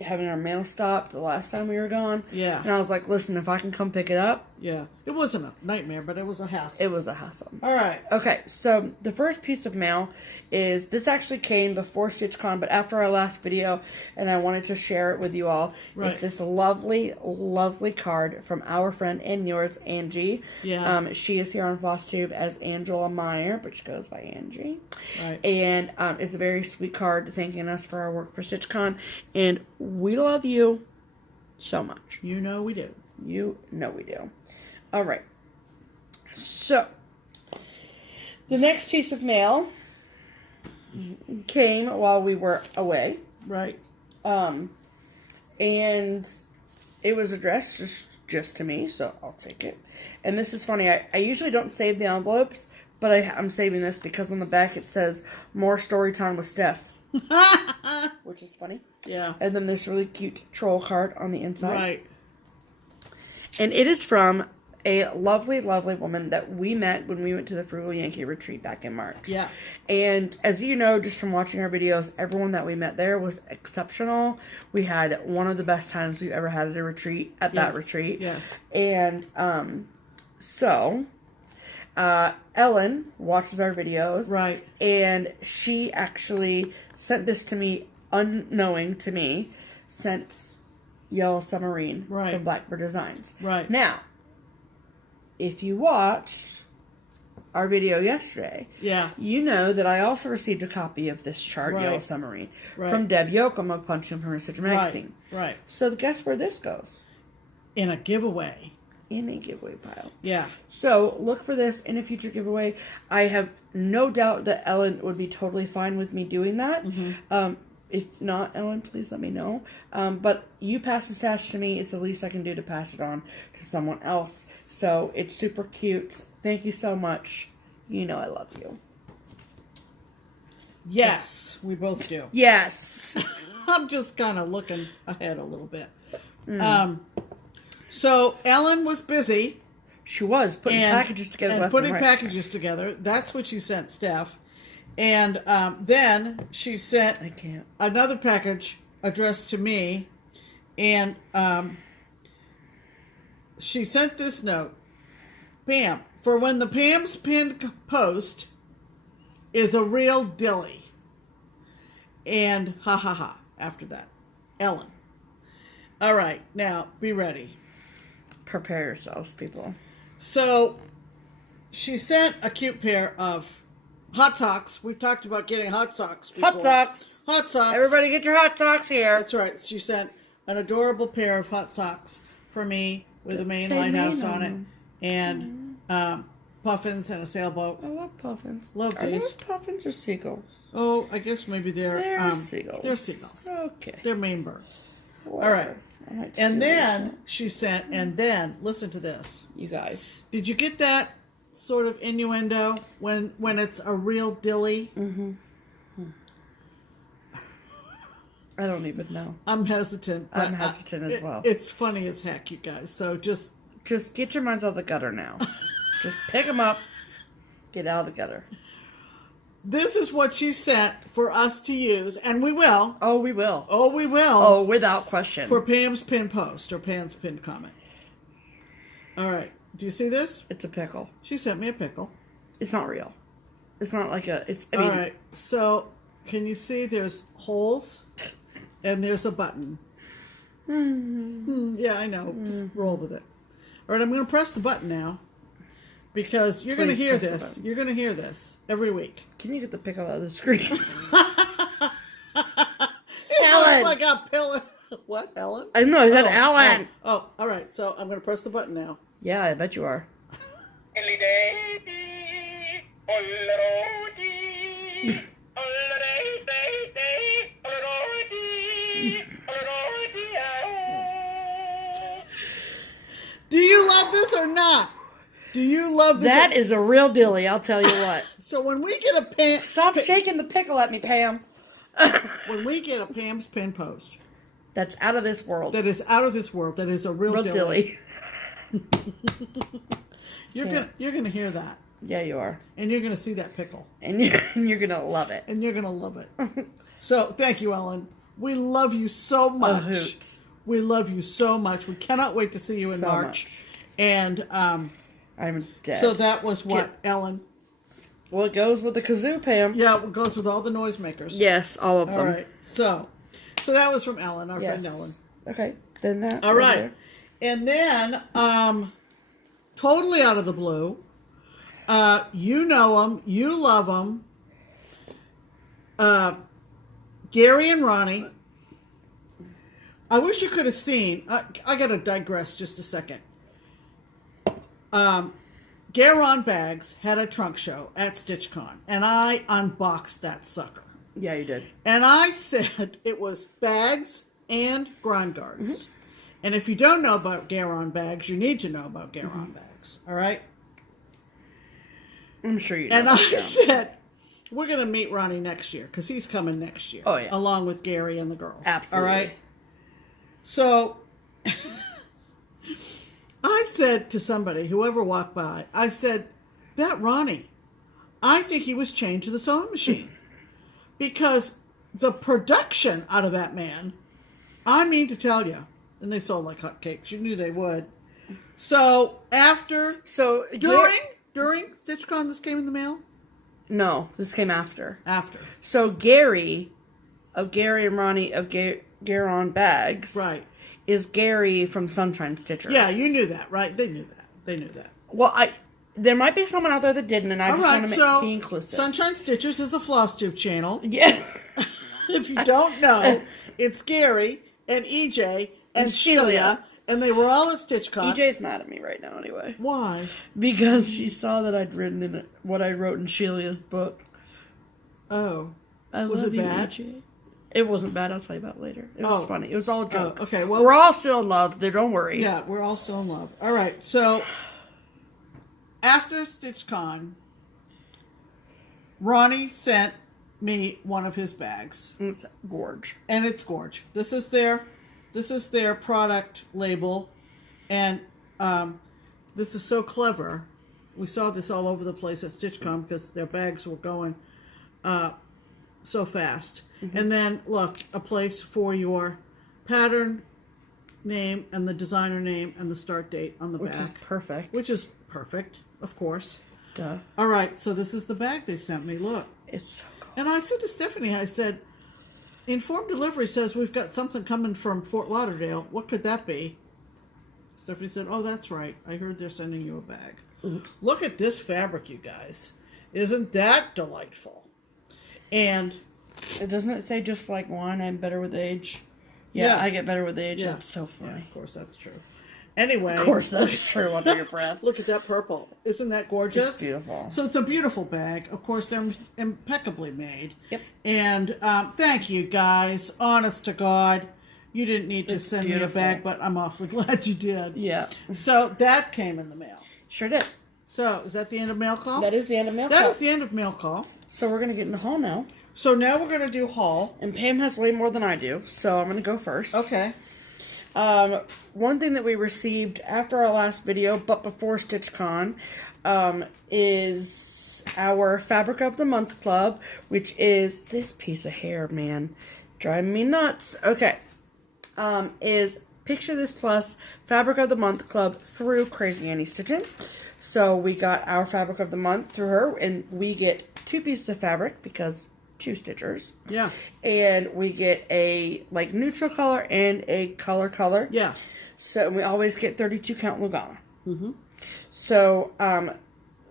having our mail stopped the last time we were gone. Yeah. And I was like, listen, if I can come pick it up. Yeah. It wasn't a nightmare, but it was a hassle. It was a hassle. All right. Okay, so the first piece of mail is, this actually came before StitchCon, but after our last video, and I wanted to share it with you all. Right. It's this lovely, lovely card from our friend and yours, Angie. Yeah. She is here on FlossTube as Angela Meyer, but she goes by Angie. Right. And it's a very sweet card thanking us for our work for StitchCon, and we love you so much. You know we do. You know we do. All right. So, the next piece of mail came while we were away. Right. And it was addressed just to me, so I'll take it. And this is funny. I usually don't save the envelopes, but I'm saving this because on the back it says, more story time with Steph. Which is funny. Yeah. And then this really cute troll card on the inside. Right. And it is from a lovely, lovely woman that we met when we went to the Frugal Yankee retreat back in March. Yeah. And as you know, just from watching our videos, everyone that we met there was exceptional. We had one of the best times we've ever had at a retreat, that retreat. Yes. And so Ellen watches our videos. Right. And she actually sent this to me, unknowing to me, sent Yellow Submarine from Blackbird Designs. Right. Now, if you watched our video yesterday, you know that I also received a copy of this chart, Yellow Submarine, from Deb Yoakum of Punch and Her Stitch Magazine. Right. So guess where this goes? In a giveaway. In a giveaway pile. Yeah. So look for this in a future giveaway. I have no doubt that Ellen would be totally fine with me doing that. Mm-hmm. If not, Ellen, please let me know. But you pass the stash to me. It's the least I can do to pass it on to someone else. So it's super cute. Thank you so much. You know I love you. Yes, we both do. Yes. I'm just kind of looking ahead a little bit. So Ellen was busy. She was putting packages together. And putting packages together. That's what she sent Steph. And then she sent another package addressed to me. And she sent this note. Pam, for when the Pam's pinned post is a real dilly. And ha ha ha after that. Ellen. All right, now be ready. Prepare yourselves, people. So, she sent a cute pair of hot socks. We've talked about getting hot socks before. Hot socks. Hot socks. Everybody get your hot socks here. That's right. She sent an adorable pair of hot socks for me with a Maine Say lighthouse Maine on it. And puffins and a sailboat. I love puffins. Love Are these. those puffins or seagulls? Oh, I guess maybe They're seagulls. They're seagulls. Okay. They're Maine birds. Whatever. All right. I might just And do then this. she sent, and then, listen to this. You guys. Did you get that sort of innuendo when it's a real dilly? Mm-hmm. I don't even know. I'm hesitant. I'm hesitant as well. It's funny as heck, you guys. So just get your minds out of the gutter now. Just pick them up. Get out of the gutter. this is what she sent for us to use, and we will. Oh, we will. Oh, we will. Oh, without question. For Pam's pin post or Pam's pinned comment. All right. Do you see this? It's a pickle. She sent me a pickle. It's not real. It's not like a. It's. I All mean, right. So can you see? There's holes, and there's a button. Yeah, I know. Just roll with it. All right. I'm going to press the button now, because you're going to Please hear press the this. button. You're going to hear this every week. Can you get the pickle out of the screen? It Ellen. looks like a pillow. What, Ellen? I know. I said Alan. Oh, all right. So I'm going to press the button now. Yeah, I bet you are. Do you love this or not? Do you love this? That is a real dilly. I'll tell you what. So when we get a pan, Stop shaking the pickle at me, Pam. when we get a Pam's pin post That's out of this world. that is out of this world, that is a real, Real dilly. dilly. You're gonna hear that, Yeah, you are. and you're gonna see that pickle, And you're gonna love it. and you're gonna love it. So thank you, Ellen. We love you so much. hoot. We love you so much. We cannot wait to see you in So March. much. And I'm dead. so that was what, Ellen? Well, it goes with the kazoo, Pam. Yeah, it goes with all the noisemakers. Yes, all of them. All right. So that was from Ellen, our Yes. friend Ellen. Okay. Then that. All over right. there. And then, totally out of the blue, you know them, you love them, Gary and Ronnie. I wish you could have seen. I got to digress just a second. Geron Bags had a trunk show at StitchCon, and I unboxed that sucker. Yeah, you did. And I said it was bags and grime guards. And if you don't know about Geron Bags, you need to know about Geron Bags. All right? I'm sure you know. And I Yeah. said, we're going to meet Ronnie next year, because he's coming next year. Oh, yeah. Along with Gary and the girls. Absolutely. All right? So, I said to somebody, whoever walked by, I said, that Ronnie, I think he was chained to the sewing machine. Because the production out of that man, I mean to tell you, and they sold like hotcakes. You knew they would. So, during StitchCon, this came in the mail? No, this came after. After. So Gary and Ronnie of Geron Bags, Right. is Gary from Sunshine Stitchers. Yeah, you knew that, right? They knew that. They knew that. Well, there might be someone out there that didn't, and I All just right, want to so be inclusive. Sunshine Stitchers is a FlossTube channel. Yeah. If you don't know, it's Gary and EJ and Sheila, and they were all at StitchCon. EJ's mad at me right now, anyway. Why? Because she saw that I'd written in it what I wrote in Sheila's book. Oh. I Was love it you, bad? EJ. It wasn't bad. I'll tell you about it later. It was funny. It was all a joke. Oh, okay, well- we're all still in love. There, don't worry. Yeah, we're all still in love. All right, so after StitchCon, Ronnie sent me one of his bags. It's gorge. And it's gorge. This is their product label, and this is so clever. We saw this all over the place at StitchCon because their bags were going so fast. Mm-hmm. And then look, a place for your pattern name and the designer name and the start date on the back, Which is perfect. Which is perfect, of course. Duh. All right, so this is the bag they sent me. Look. It's so cool. And I said to Stephanie, I said, Informed Delivery says we've got something coming from Fort Lauderdale. What could that be? Stephanie said, "Oh, that's right. I heard they're sending you a bag." Oops. Look at this fabric, you guys. Isn't that delightful? And It doesn't say just like wine, I'm better with age. Yeah, I get better with age. Yeah. That's so funny. Yeah, of course, that's true. Anyway. Of course, that's true under your breath. Look at that purple. Isn't that gorgeous? It's beautiful. So it's a beautiful bag. Of course, they're impeccably made. Yep. And thank you, guys. Honest to God, you didn't need to send me a bag, but I'm awfully glad you did. Yeah. So that came in the mail. Sure did. So is that the end of mail call? That is the end of mail call. That is the end of mail call. So we're going to get in the haul now. So now we're going to do haul. And Pam has way more than I do, so I'm going to go first. Okay. One thing that we received after our last video, but before StitchCon, is our Fabric of the Month Club, which is this piece of hair, man. Driving me nuts. Okay. Is Picture This Plus Fabric of the Month Club through Crazy Annie Stitchin. So we got our Fabric of the Month through her, and we get 2 pieces of fabric because 2 stitchers. Yeah. And we get a like neutral color and a color. Yeah. So we always get 32 count Lugana. Mm-hmm. So,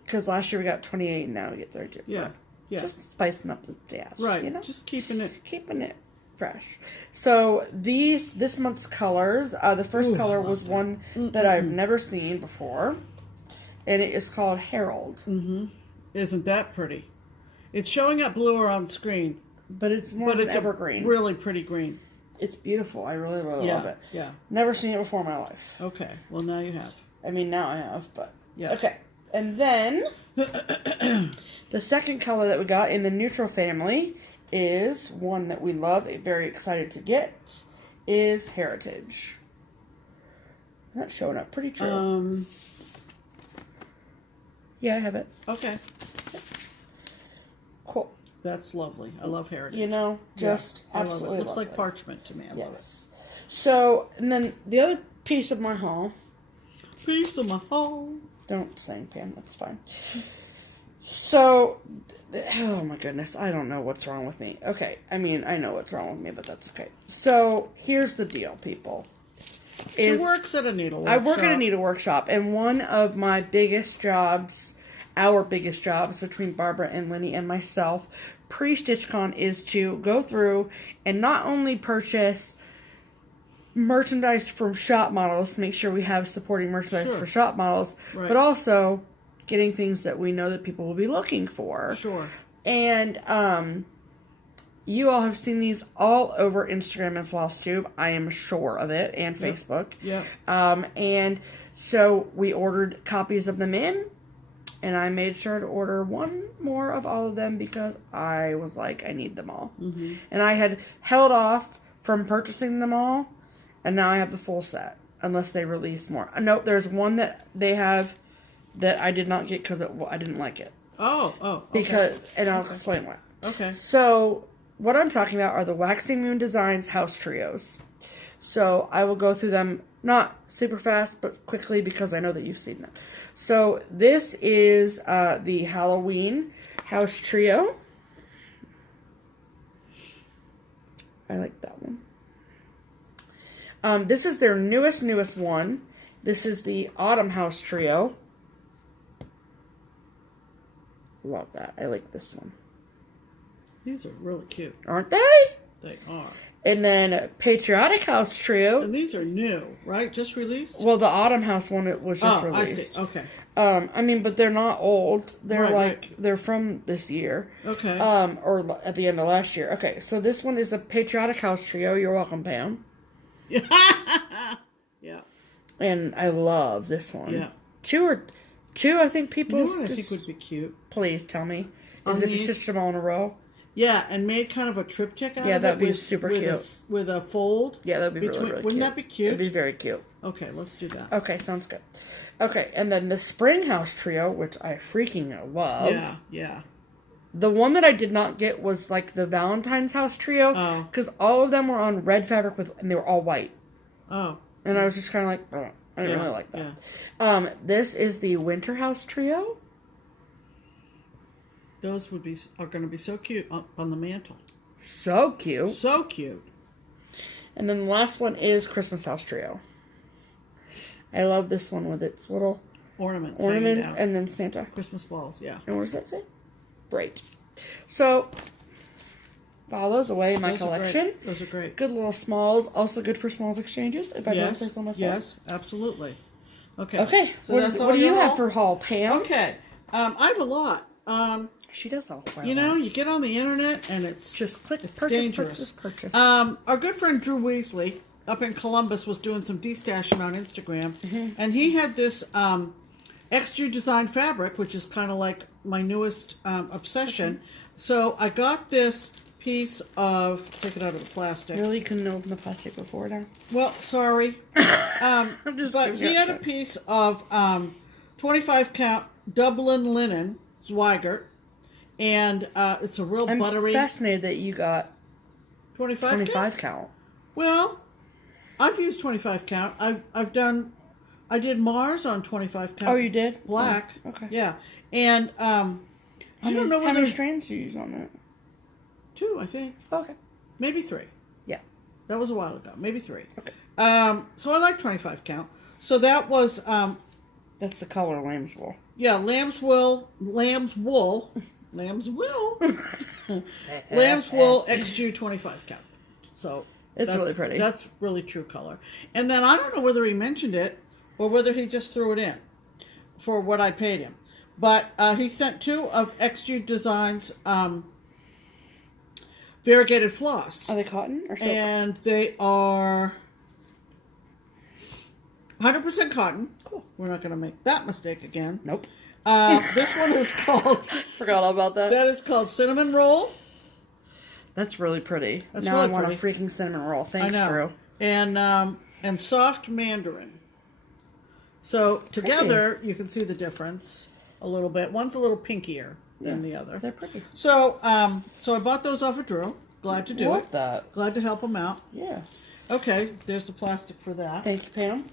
because last year we got 28 and now we get 32. Yeah. Yeah. Just spicing up the dash. Right. You know? Just keeping it Fresh. So this month's colors, the first color was one that I've never seen before. And it is called Herald. Mm-hmm. Isn't that pretty? It's showing up bluer on screen. But it's more of an evergreen. Really pretty green. It's beautiful. I really, really love it. Yeah. Never seen it before in my life. Okay. Well, now you have. I mean, now I have, but... Yeah. Okay. And then, the second color that we got in the neutral family is one that we love, very excited to get, is Heritage. That's showing up pretty true. Yeah, I have it. Okay. Cool. That's lovely. I love Heritage. You know, just absolutely love it. Looks lovely. like parchment to me. I love it. So, and then the other piece of my haul. Piece of my haul. Don't sing, Pam. That's fine. So, oh my goodness. I don't know what's wrong with me. Okay. I mean, I know what's wrong with me, but that's okay. So, here's the deal, people. She works at a needle workshop. I work at a needle workshop, and one of my biggest jobs, our biggest jobs between Barbara and Lenny and myself, pre-StitchCon, is to go through and not only purchase merchandise from shop models, make sure we have supporting merchandise for shop models, but also getting things that we know that people will be looking for. Sure. And you all have seen these all over Instagram and FlossTube. I am sure of it, and Facebook. Yeah. And so we ordered copies of them in, and I made sure to order one more of all of them because I was like, I need them all. Mm-hmm. And I had held off from purchasing them all, and now I have the full set, unless they release more. Nope, there's one that they have that I did not get because I didn't like it. Oh, okay. Because, and I'll explain why. Okay. So, what I'm talking about are the Waxing Moon Designs house trios. So, I will go through them, not super fast, but quickly because I know that you've seen them. So, this is the Halloween house trio. I like that one. This is their newest one. This is the Autumn House Trio. Love that. I like this one. These are really cute. Aren't they? They are. And then Patriotic House Trio. And these are new, right? Just released? Well, the Autumn House one, it was just released. I see. Okay. I mean, but they're not old. They're they're from this year. Okay. Or at the end of last year. Okay, so this one is a Patriotic House Trio. You're welcome, Pam. Yeah. And I love this one. Yeah. Two, I think people... You know what I think would be cute? Please tell me. Is if you stitched them all in a row? Yeah, and made kind of a triptych out of it. Yeah, that'd be super cute. With a fold. Yeah, that'd be really cute. Wouldn't that be cute? It'd be very cute. Okay, let's do that. Okay, sounds good. Okay, and then the Spring House Trio, which I freaking love. Yeah, yeah. The one that I did not get was like the Valentine's House Trio. Oh. Because all of them were on red fabric and they were all white. Oh. And I was just kind of like, oh, I didn't really like that. Yeah. This is the Winter House Trio. Those are going to be so cute up on the mantle. So cute. So cute. And then the last one is Christmas House Trio. I love this one with its little ornaments and then Santa. Christmas balls, yeah. And what does that say? Bright. So, file those away in my collection. Those are great. Good little smalls. Also good for smalls exchanges, if I don't say so myself. Yes, absolutely. Okay. Okay. So what do you have for haul, Pam? Okay. I have a lot. She does have quite you know, you get on the internet and it's just click it's purchase, dangerous. purchase. Our good friend Drew Weasley up in Columbus was doing some destashing on Instagram, and he had this XG design fabric, which is kind of like my newest obsession. So I got this piece of, take it out of the plastic. Really couldn't open the plastic before now. Well, sorry. I'm just but he had a piece of 25 count Dublin linen Zweigert, and it's a real buttery. I'm fascinated that you got 25 count. Well, I've used 25 count. I did Mars on 25 count. Oh, you did? Black. Oh, okay. Yeah. And I don't know how many strands do you use on that? 2, I think. Okay. Maybe 3. Yeah. That was a while ago. Maybe 3. Okay. So I like 25 count. So that was that's the color lamb's wool. Yeah, lamb's wool Lamb's wool XG 25 count. So it's really pretty. That's really true color. And then I don't know whether he mentioned it or whether he just threw it in for what I paid him. But he sent 2 of XG Designs variegated floss. Are they cotton or silk? And they are 100% cotton. Cool. We're not going to make that mistake again. Nope. This one is called... Forgot all about that. That is called Cinnamon Roll. That's really pretty. That's now really I want pretty. a freaking cinnamon roll. Thanks, I know. Drew. And Soft Mandarin. So together you can see the difference a little bit. One's a little pinkier than the other. They're pretty. So so I bought those off of Drew. Glad to do Love it. that. Glad to help him out. Yeah. Okay, there's the plastic for that. Thank you, Pam.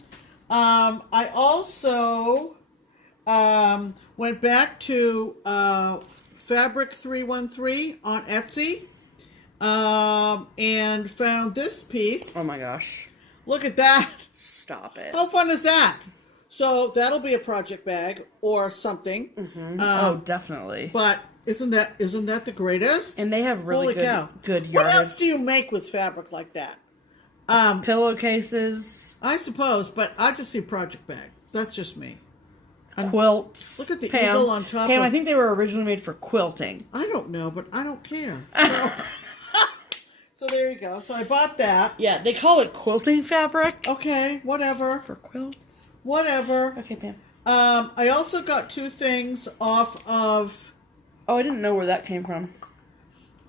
I also went back to Fabric 313 on Etsy and found this piece. Oh my gosh. Look at that. Stop it. How fun is that? So that'll be a project bag or something. Oh, definitely. But isn't that the greatest? And they have really good yardage. What else do you make with fabric like that? Pillowcases. I suppose, but I just see project bag. That's just me. Quilts. Look at the Pam, eagle on top. Pam, I think they were originally made for quilting. I don't know, but I don't care. So, so there you go. So I bought that. Yeah, they call it quilting fabric. Okay, whatever. For quilts. Whatever. Okay, Pam. I also got 2 things off of... Oh, I didn't know where that came from.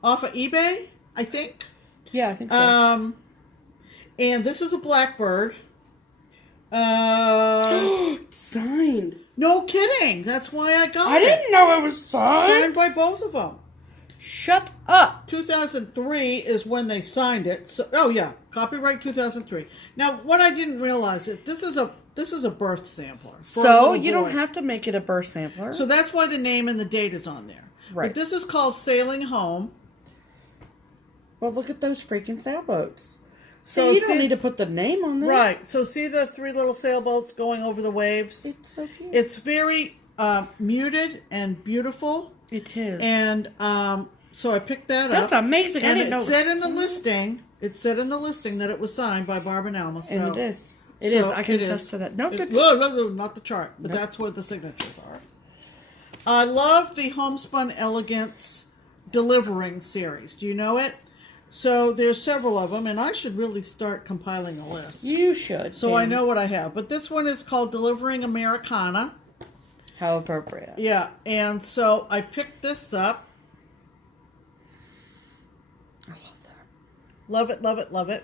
Off of eBay, I think. Yeah, I think so. And this is a Blackbird. Signed. No kidding. That's why I got it. I didn't know it was signed. Signed by both of them. Shut up. 2003 is when they signed it. So, oh yeah, copyright 2003. Now, what I didn't realize is this is a birth sampler. For a So little you boy. don't have to make it a birth sampler. So that's why the name and the date is on there. Right. But this is called Sailing Home. Well, look at those freaking sailboats. So So you don't need to put the name on there. Right. So see the 3 little sailboats going over the waves? It's so cute. It's very muted and beautiful. It is. And so I picked that up. That's amazing. I And didn't it know. said in the listing. It said in the listing that it was signed by Barb and Alma. So, And it is. It is. I can it attest is. to that. No, No, not the chart, but that's where the signatures are. I love the Homespun Elegance Delivering series. Do you know it? So there's several of them, and I should really start compiling a list. You should. So I know what I have. But this one is called Delivering Americana. How appropriate. Yeah, and so I picked this up. I love that. Love it, love it, love it.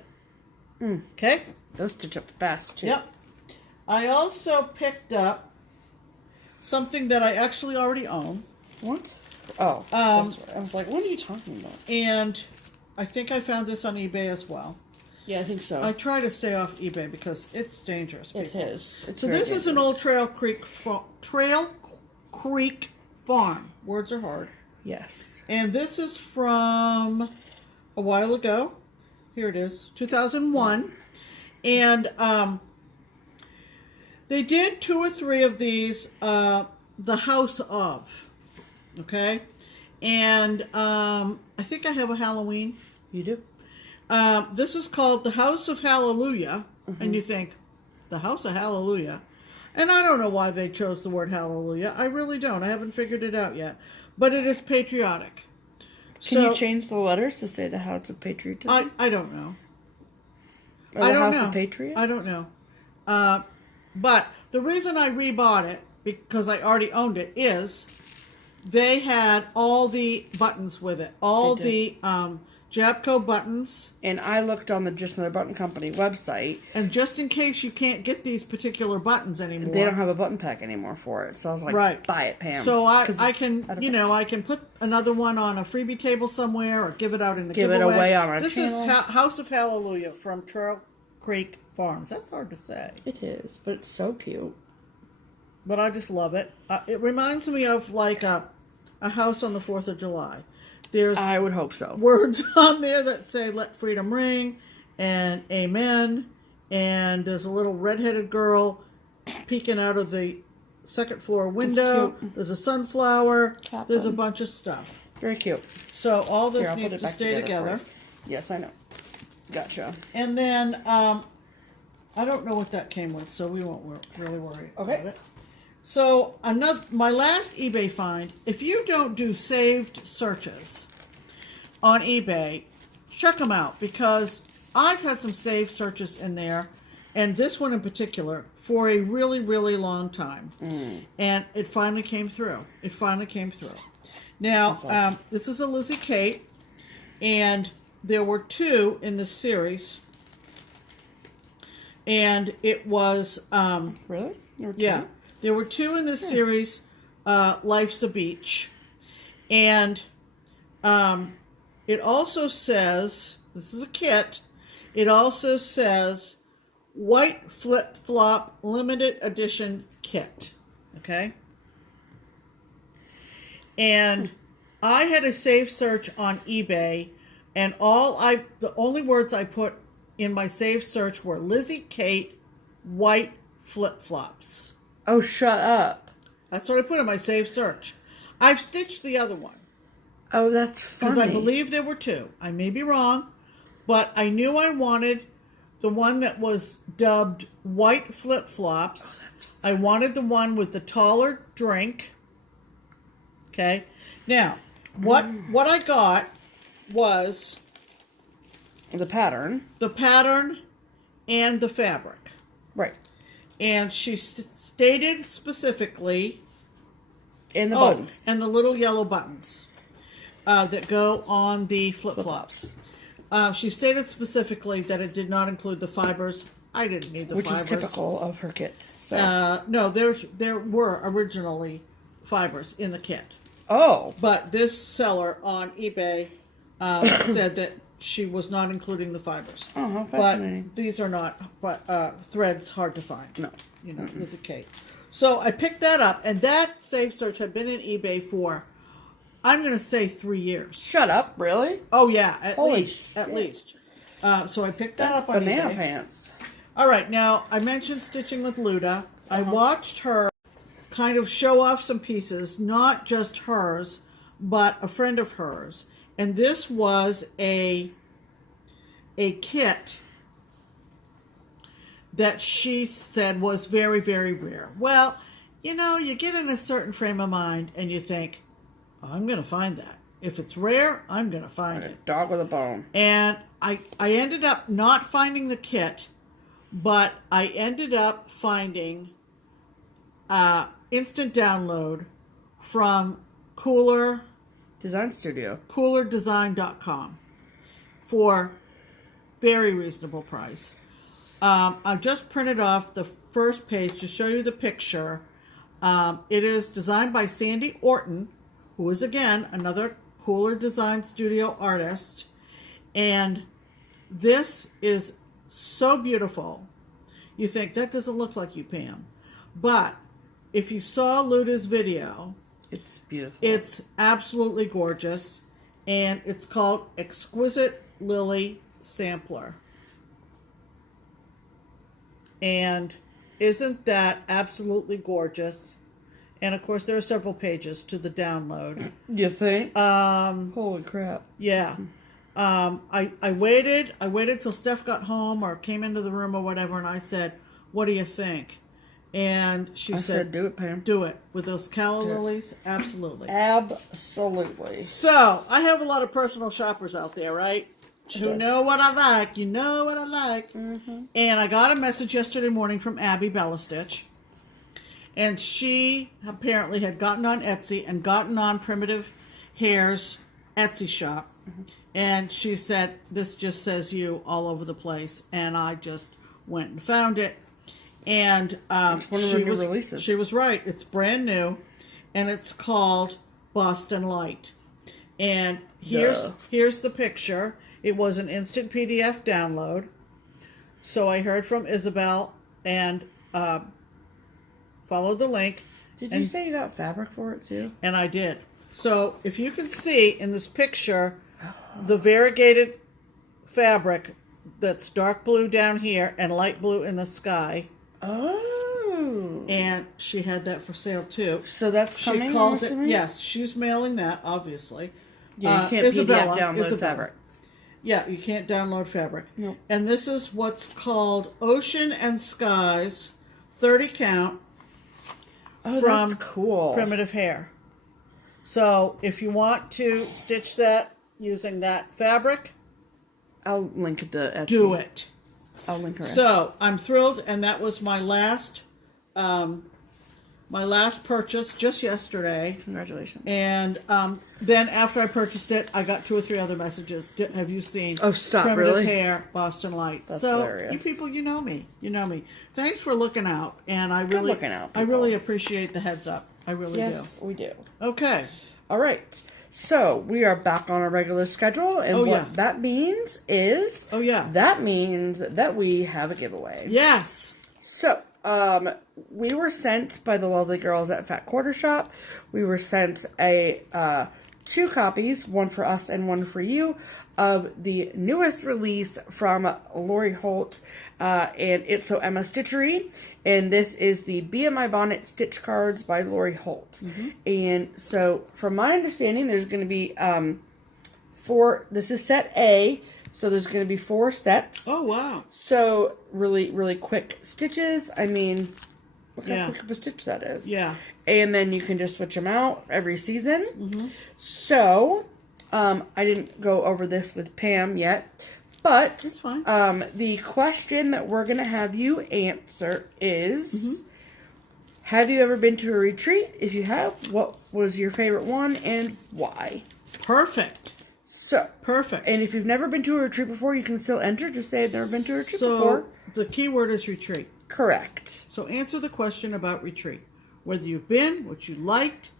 Okay? Those stitch up fast, too. Yep. I also picked up something that I actually already own. What? Oh, that's right. I was like, what are you talking about? And I think I found this on eBay as well. Yeah, I think so. I try to stay off eBay because it's dangerous. It people. is. It's So very this is an dangerous. old Trail Creek farm. Words are hard. Yes. And this is from a while ago. Here it is, 2001. And They did 2 or 3 of these, the House of, okay? And I think I have a Halloween. You do? This is called the House of Hallelujah. And you think, the House of Hallelujah? And I don't know why they chose the word hallelujah. I really don't. I haven't figured it out yet. But it is patriotic. Can you change the letters to say the House of Patriotism? I don't know. Or the House of Patriots? I don't know. But the reason I rebought it, because I already owned it, is they had all the buttons with it. All the Jabco buttons. And I looked on the Just Another Button Company website. And just in case you can't get these particular buttons anymore. They don't have a button pack anymore for it. So I was like, buy it, Pam. So I can, I can put another one on a freebie table somewhere or give it out in the giveaway. Give it away on our This channel. is House of Hallelujah from Trail Creek Farms. That's hard to say. It is, but it's so cute. But I just love it. It reminds me of like a house on the 4th of July. I would hope so. Words on there that say "Let Freedom Ring" and "Amen," and there's a little redheaded girl peeking out of the 2nd floor window. There's a sunflower. There's a bunch of stuff. Very cute. So all this needs to stay together. Yes, I know. Gotcha. And then I don't know what that came with, so we won't really worry about it. So my last eBay find, if you don't do saved searches on eBay, check them out, because I've had some saved searches in there, and this one in particular, for a really, really long time. And it finally came through. Now, awesome. This is a Lizzie Kate, and there were 2 in this series. And it was... really? There were 2? Yeah. There were 2 in this series, Life's a Beach. And it also says, this is a kit, it also says White Flip Flop Limited Edition Kit. Okay? And I had a save search on eBay, and the only words I put in my save search were Lizzie Kate White Flip Flops. Oh, shut up. That's what I put in my save search. I've stitched the other one. Oh, that's funny. Because I believe there were 2. I may be wrong, but I knew I wanted the one that was dubbed White Flip Flops. I wanted the one with the taller drink. Okay. Now, what I got was... The pattern. The pattern and the fabric. Right. And she stated specifically... And the buttons. And the little yellow buttons that go on the flip-flops. She stated specifically that it did not include the fibers. I didn't need the fibers. Which is typical of her kits. So. No, there were originally fibers in the kit. Oh. But this seller on eBay said that she was not including the fibers. Oh, how fascinating. But these are not threads hard to find. No. Lizzie Kate. So I picked that up, and that save search had been in eBay for, I'm going to say 3 years. Shut up, really? Oh, yeah, at Holy least. shit. So I picked that up on Banana eBay. pants. All right, now, I mentioned Stitching with Luda. I watched her kind of show off some pieces, not just hers, but a friend of hers. And this was a kit that she said was very, very rare. Well, you get in a certain frame of mind and you think, I'm going to find that. If it's rare, I'm going to find it. Dog with a bone. And I ended up not finding the kit, but I ended up finding instant download from Kooler Design Studio. KoolerDesign.com for very reasonable price. I just printed off the first page to show you the picture. It is designed by Sandy Orton, who is, again, another Kooler Design Studio artist. And this is so beautiful. You think, that doesn't look like you, Pam. But if you saw Luda's video, it's beautiful. It's absolutely gorgeous. And it's called Exquisite Lily Sampler. And Isn't that absolutely gorgeous? And of course, there are several pages to the download. You think? Holy crap! Yeah. I waited till Steph got home or came into the room or whatever, and I said, "What do you think?" And she said, "Do it, Pam. Do it with those calla lilies, absolutely, absolutely." So I have a lot of personal shoppers out there, right? Who know what I like. You know what I like. Mm-hmm. And I got a message yesterday morning from Abby Bella Stitch. And she apparently had gotten on Etsy and gotten on Primitive Hair's Etsy shop. Mm-hmm. And she said, this just says you all over the place. And I just went and found it. And it's one of her new releases. She was right. It's brand new. And it's called Boston Light. And here's the picture. It was an instant PDF download. So I heard from Isabel and followed the link. Did you say you got fabric for it too? And I did. So if you can see in this picture, the variegated fabric that's dark blue down here and light blue in the sky. Oh. And she had that for sale too. So that's coming. She calls it. Yes, she's mailing that. Obviously. Yeah, you can't PDF download fabric. Yeah, you can't download fabric. Nope. And this is what's called Ocean and Skies 30 count. Oh, from that's cool. Primitive Hair. So if you want to stitch that using that fabric, I'll link the Etsy. Do it. I'll link her. So I'm thrilled, and that was my last purchase just yesterday. Congratulations. And then after I purchased it, I got 2 or 3 other messages. Have you seen? Oh, stop! Primitive Really? Hair, Boston Light. That's so hilarious. You people, you know me. You know me. Thanks for looking out, and I Good really, looking out, I really appreciate the heads up. I really do. Yes, we do. Okay. All right. So we are back on a regular schedule, and what that means is, that means that we have a giveaway. Yes. So, we were sent by the lovely girls at Fat Quarter Shop. We were sent a 2 copies, one for us and one for you, of the newest release from Lori Holt and It's So Emma Stitchery. And this is the Be in My Bonnet Stitch Cards by Lori Holt. Mm-hmm. And so, from my understanding, there's going to be 4. This is set A. So there's going to be 4 sets. Oh, wow. So really, really quick stitches. I mean, look how quick of a stitch that is. Yeah. And then you can just switch them out every season. Mm-hmm. So, I didn't go over this with Pam yet. But that's fine. The question that we're going to have you answer is, have you ever been to a retreat? If you have, what was your favorite one and why? Perfect. So perfect. And if you've never been to a retreat before, you can still enter. Just say I've never been to a retreat before. The key word is retreat. Correct. So answer the question about retreat. Whether you've been, what you liked,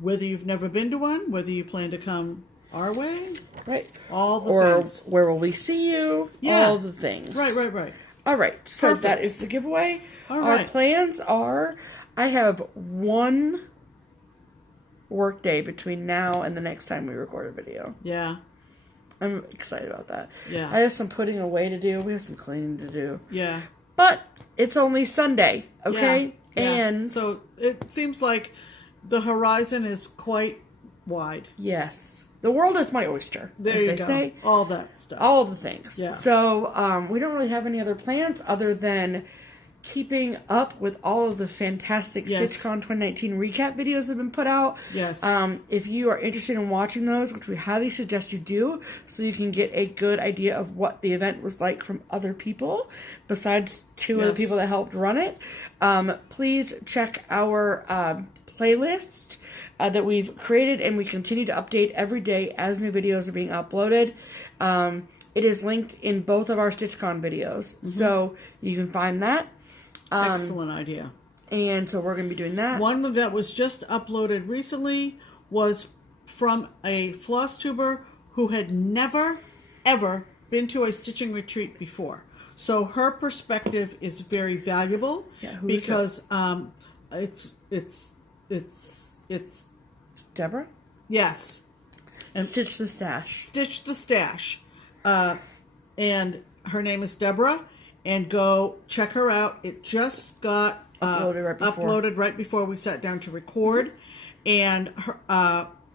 whether you've never been to one, whether you plan to come our way. Right. All the things. Or where will we see you? Yeah. All the things. Right. All right. So that is the giveaway. All right. Our plans are, I have 1 work day between now and the next time we record a video. Yeah. I'm excited about that. Yeah. I have some putting away to do. We have some cleaning to do. Yeah. But it's only Sunday, okay? Yeah. And so it seems like the horizon is quite wide. Yes. The world is my oyster, there as you they go. say. All that stuff. All the things. Yeah. So we don't really have any other plans other than keeping up with all of the fantastic StitchCon 2019 recap videos that have been put out. Yes. If you are interested in watching those, which we highly suggest you do, so you can get a good idea of what the event was like from other people, besides 2 of the people that helped run it, please check our playlist that we've created, and we continue to update every day as new videos are being uploaded. It is linked in both of our StitchCon videos, so you can find that. Excellent idea. And so we're going to be doing that. One that was just uploaded recently was from a FlossTuber who had never, ever been to a stitching retreat before. So her perspective is very valuable because it's Deborah? Yes. And Stitch the Stash. Stitch the Stash. And her name is Deborah. and go check her out. It just got uploaded right before we sat down to record. And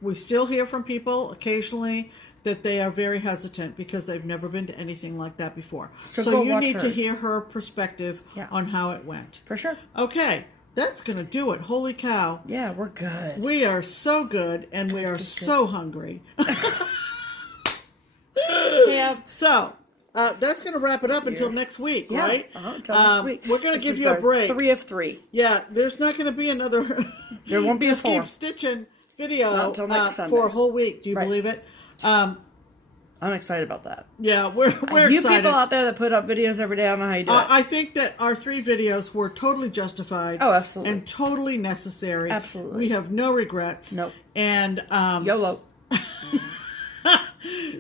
we still hear from people occasionally that they are very hesitant because they've never been to anything like that before. So you need to hear her perspective on how it went. For sure. Okay, that's going to do it. Holy cow. Yeah, we're good. We are so good, and we are so hungry. Yeah. So, that's going to wrap it up until next week, right? Until next week. We're going to give you a break. 3 of 3. Yeah, there's not going to be another There won't be Just a 4. Keep Stitching video until next Sunday. For a whole week. Do you believe it? I'm excited about that. Yeah, we're You excited. people out there that put up videos every day, I don't know how you do it. I think that our 3 videos were totally justified. Oh, absolutely. And totally necessary. Absolutely. We have no regrets. Nope. And YOLO.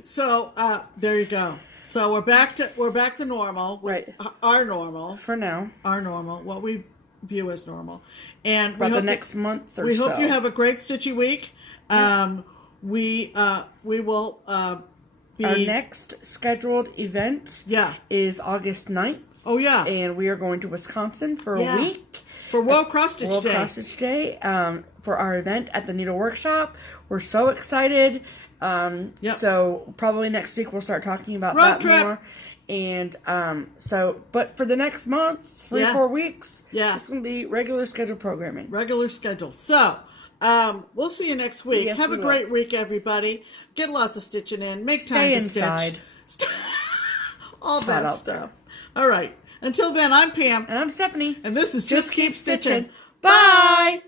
So there you go. So we're back to normal. Right. Our normal. For now. Our normal. What we view as normal. And About the next month or we so. hope you have a great stitchy week. We will be... Our next scheduled event is August 9th. Oh, yeah. And we are going to Wisconsin for a week. For World Cross Stitch Day. World Cross Stitch Day. For our event at the Needle Workshop. We're so excited. So probably next week we'll start talking about that more. And but for the next month, 3-4 weeks, it's going to be regular scheduled programming. Regular schedule. So we'll see you next week. Yes, have a great week, everybody. Get lots of stitching in. Make time to inside. Stitch. All that stuff. All right. Until then, I'm Pam. And I'm Stephanie. And this is Just Keep Stitching. Bye!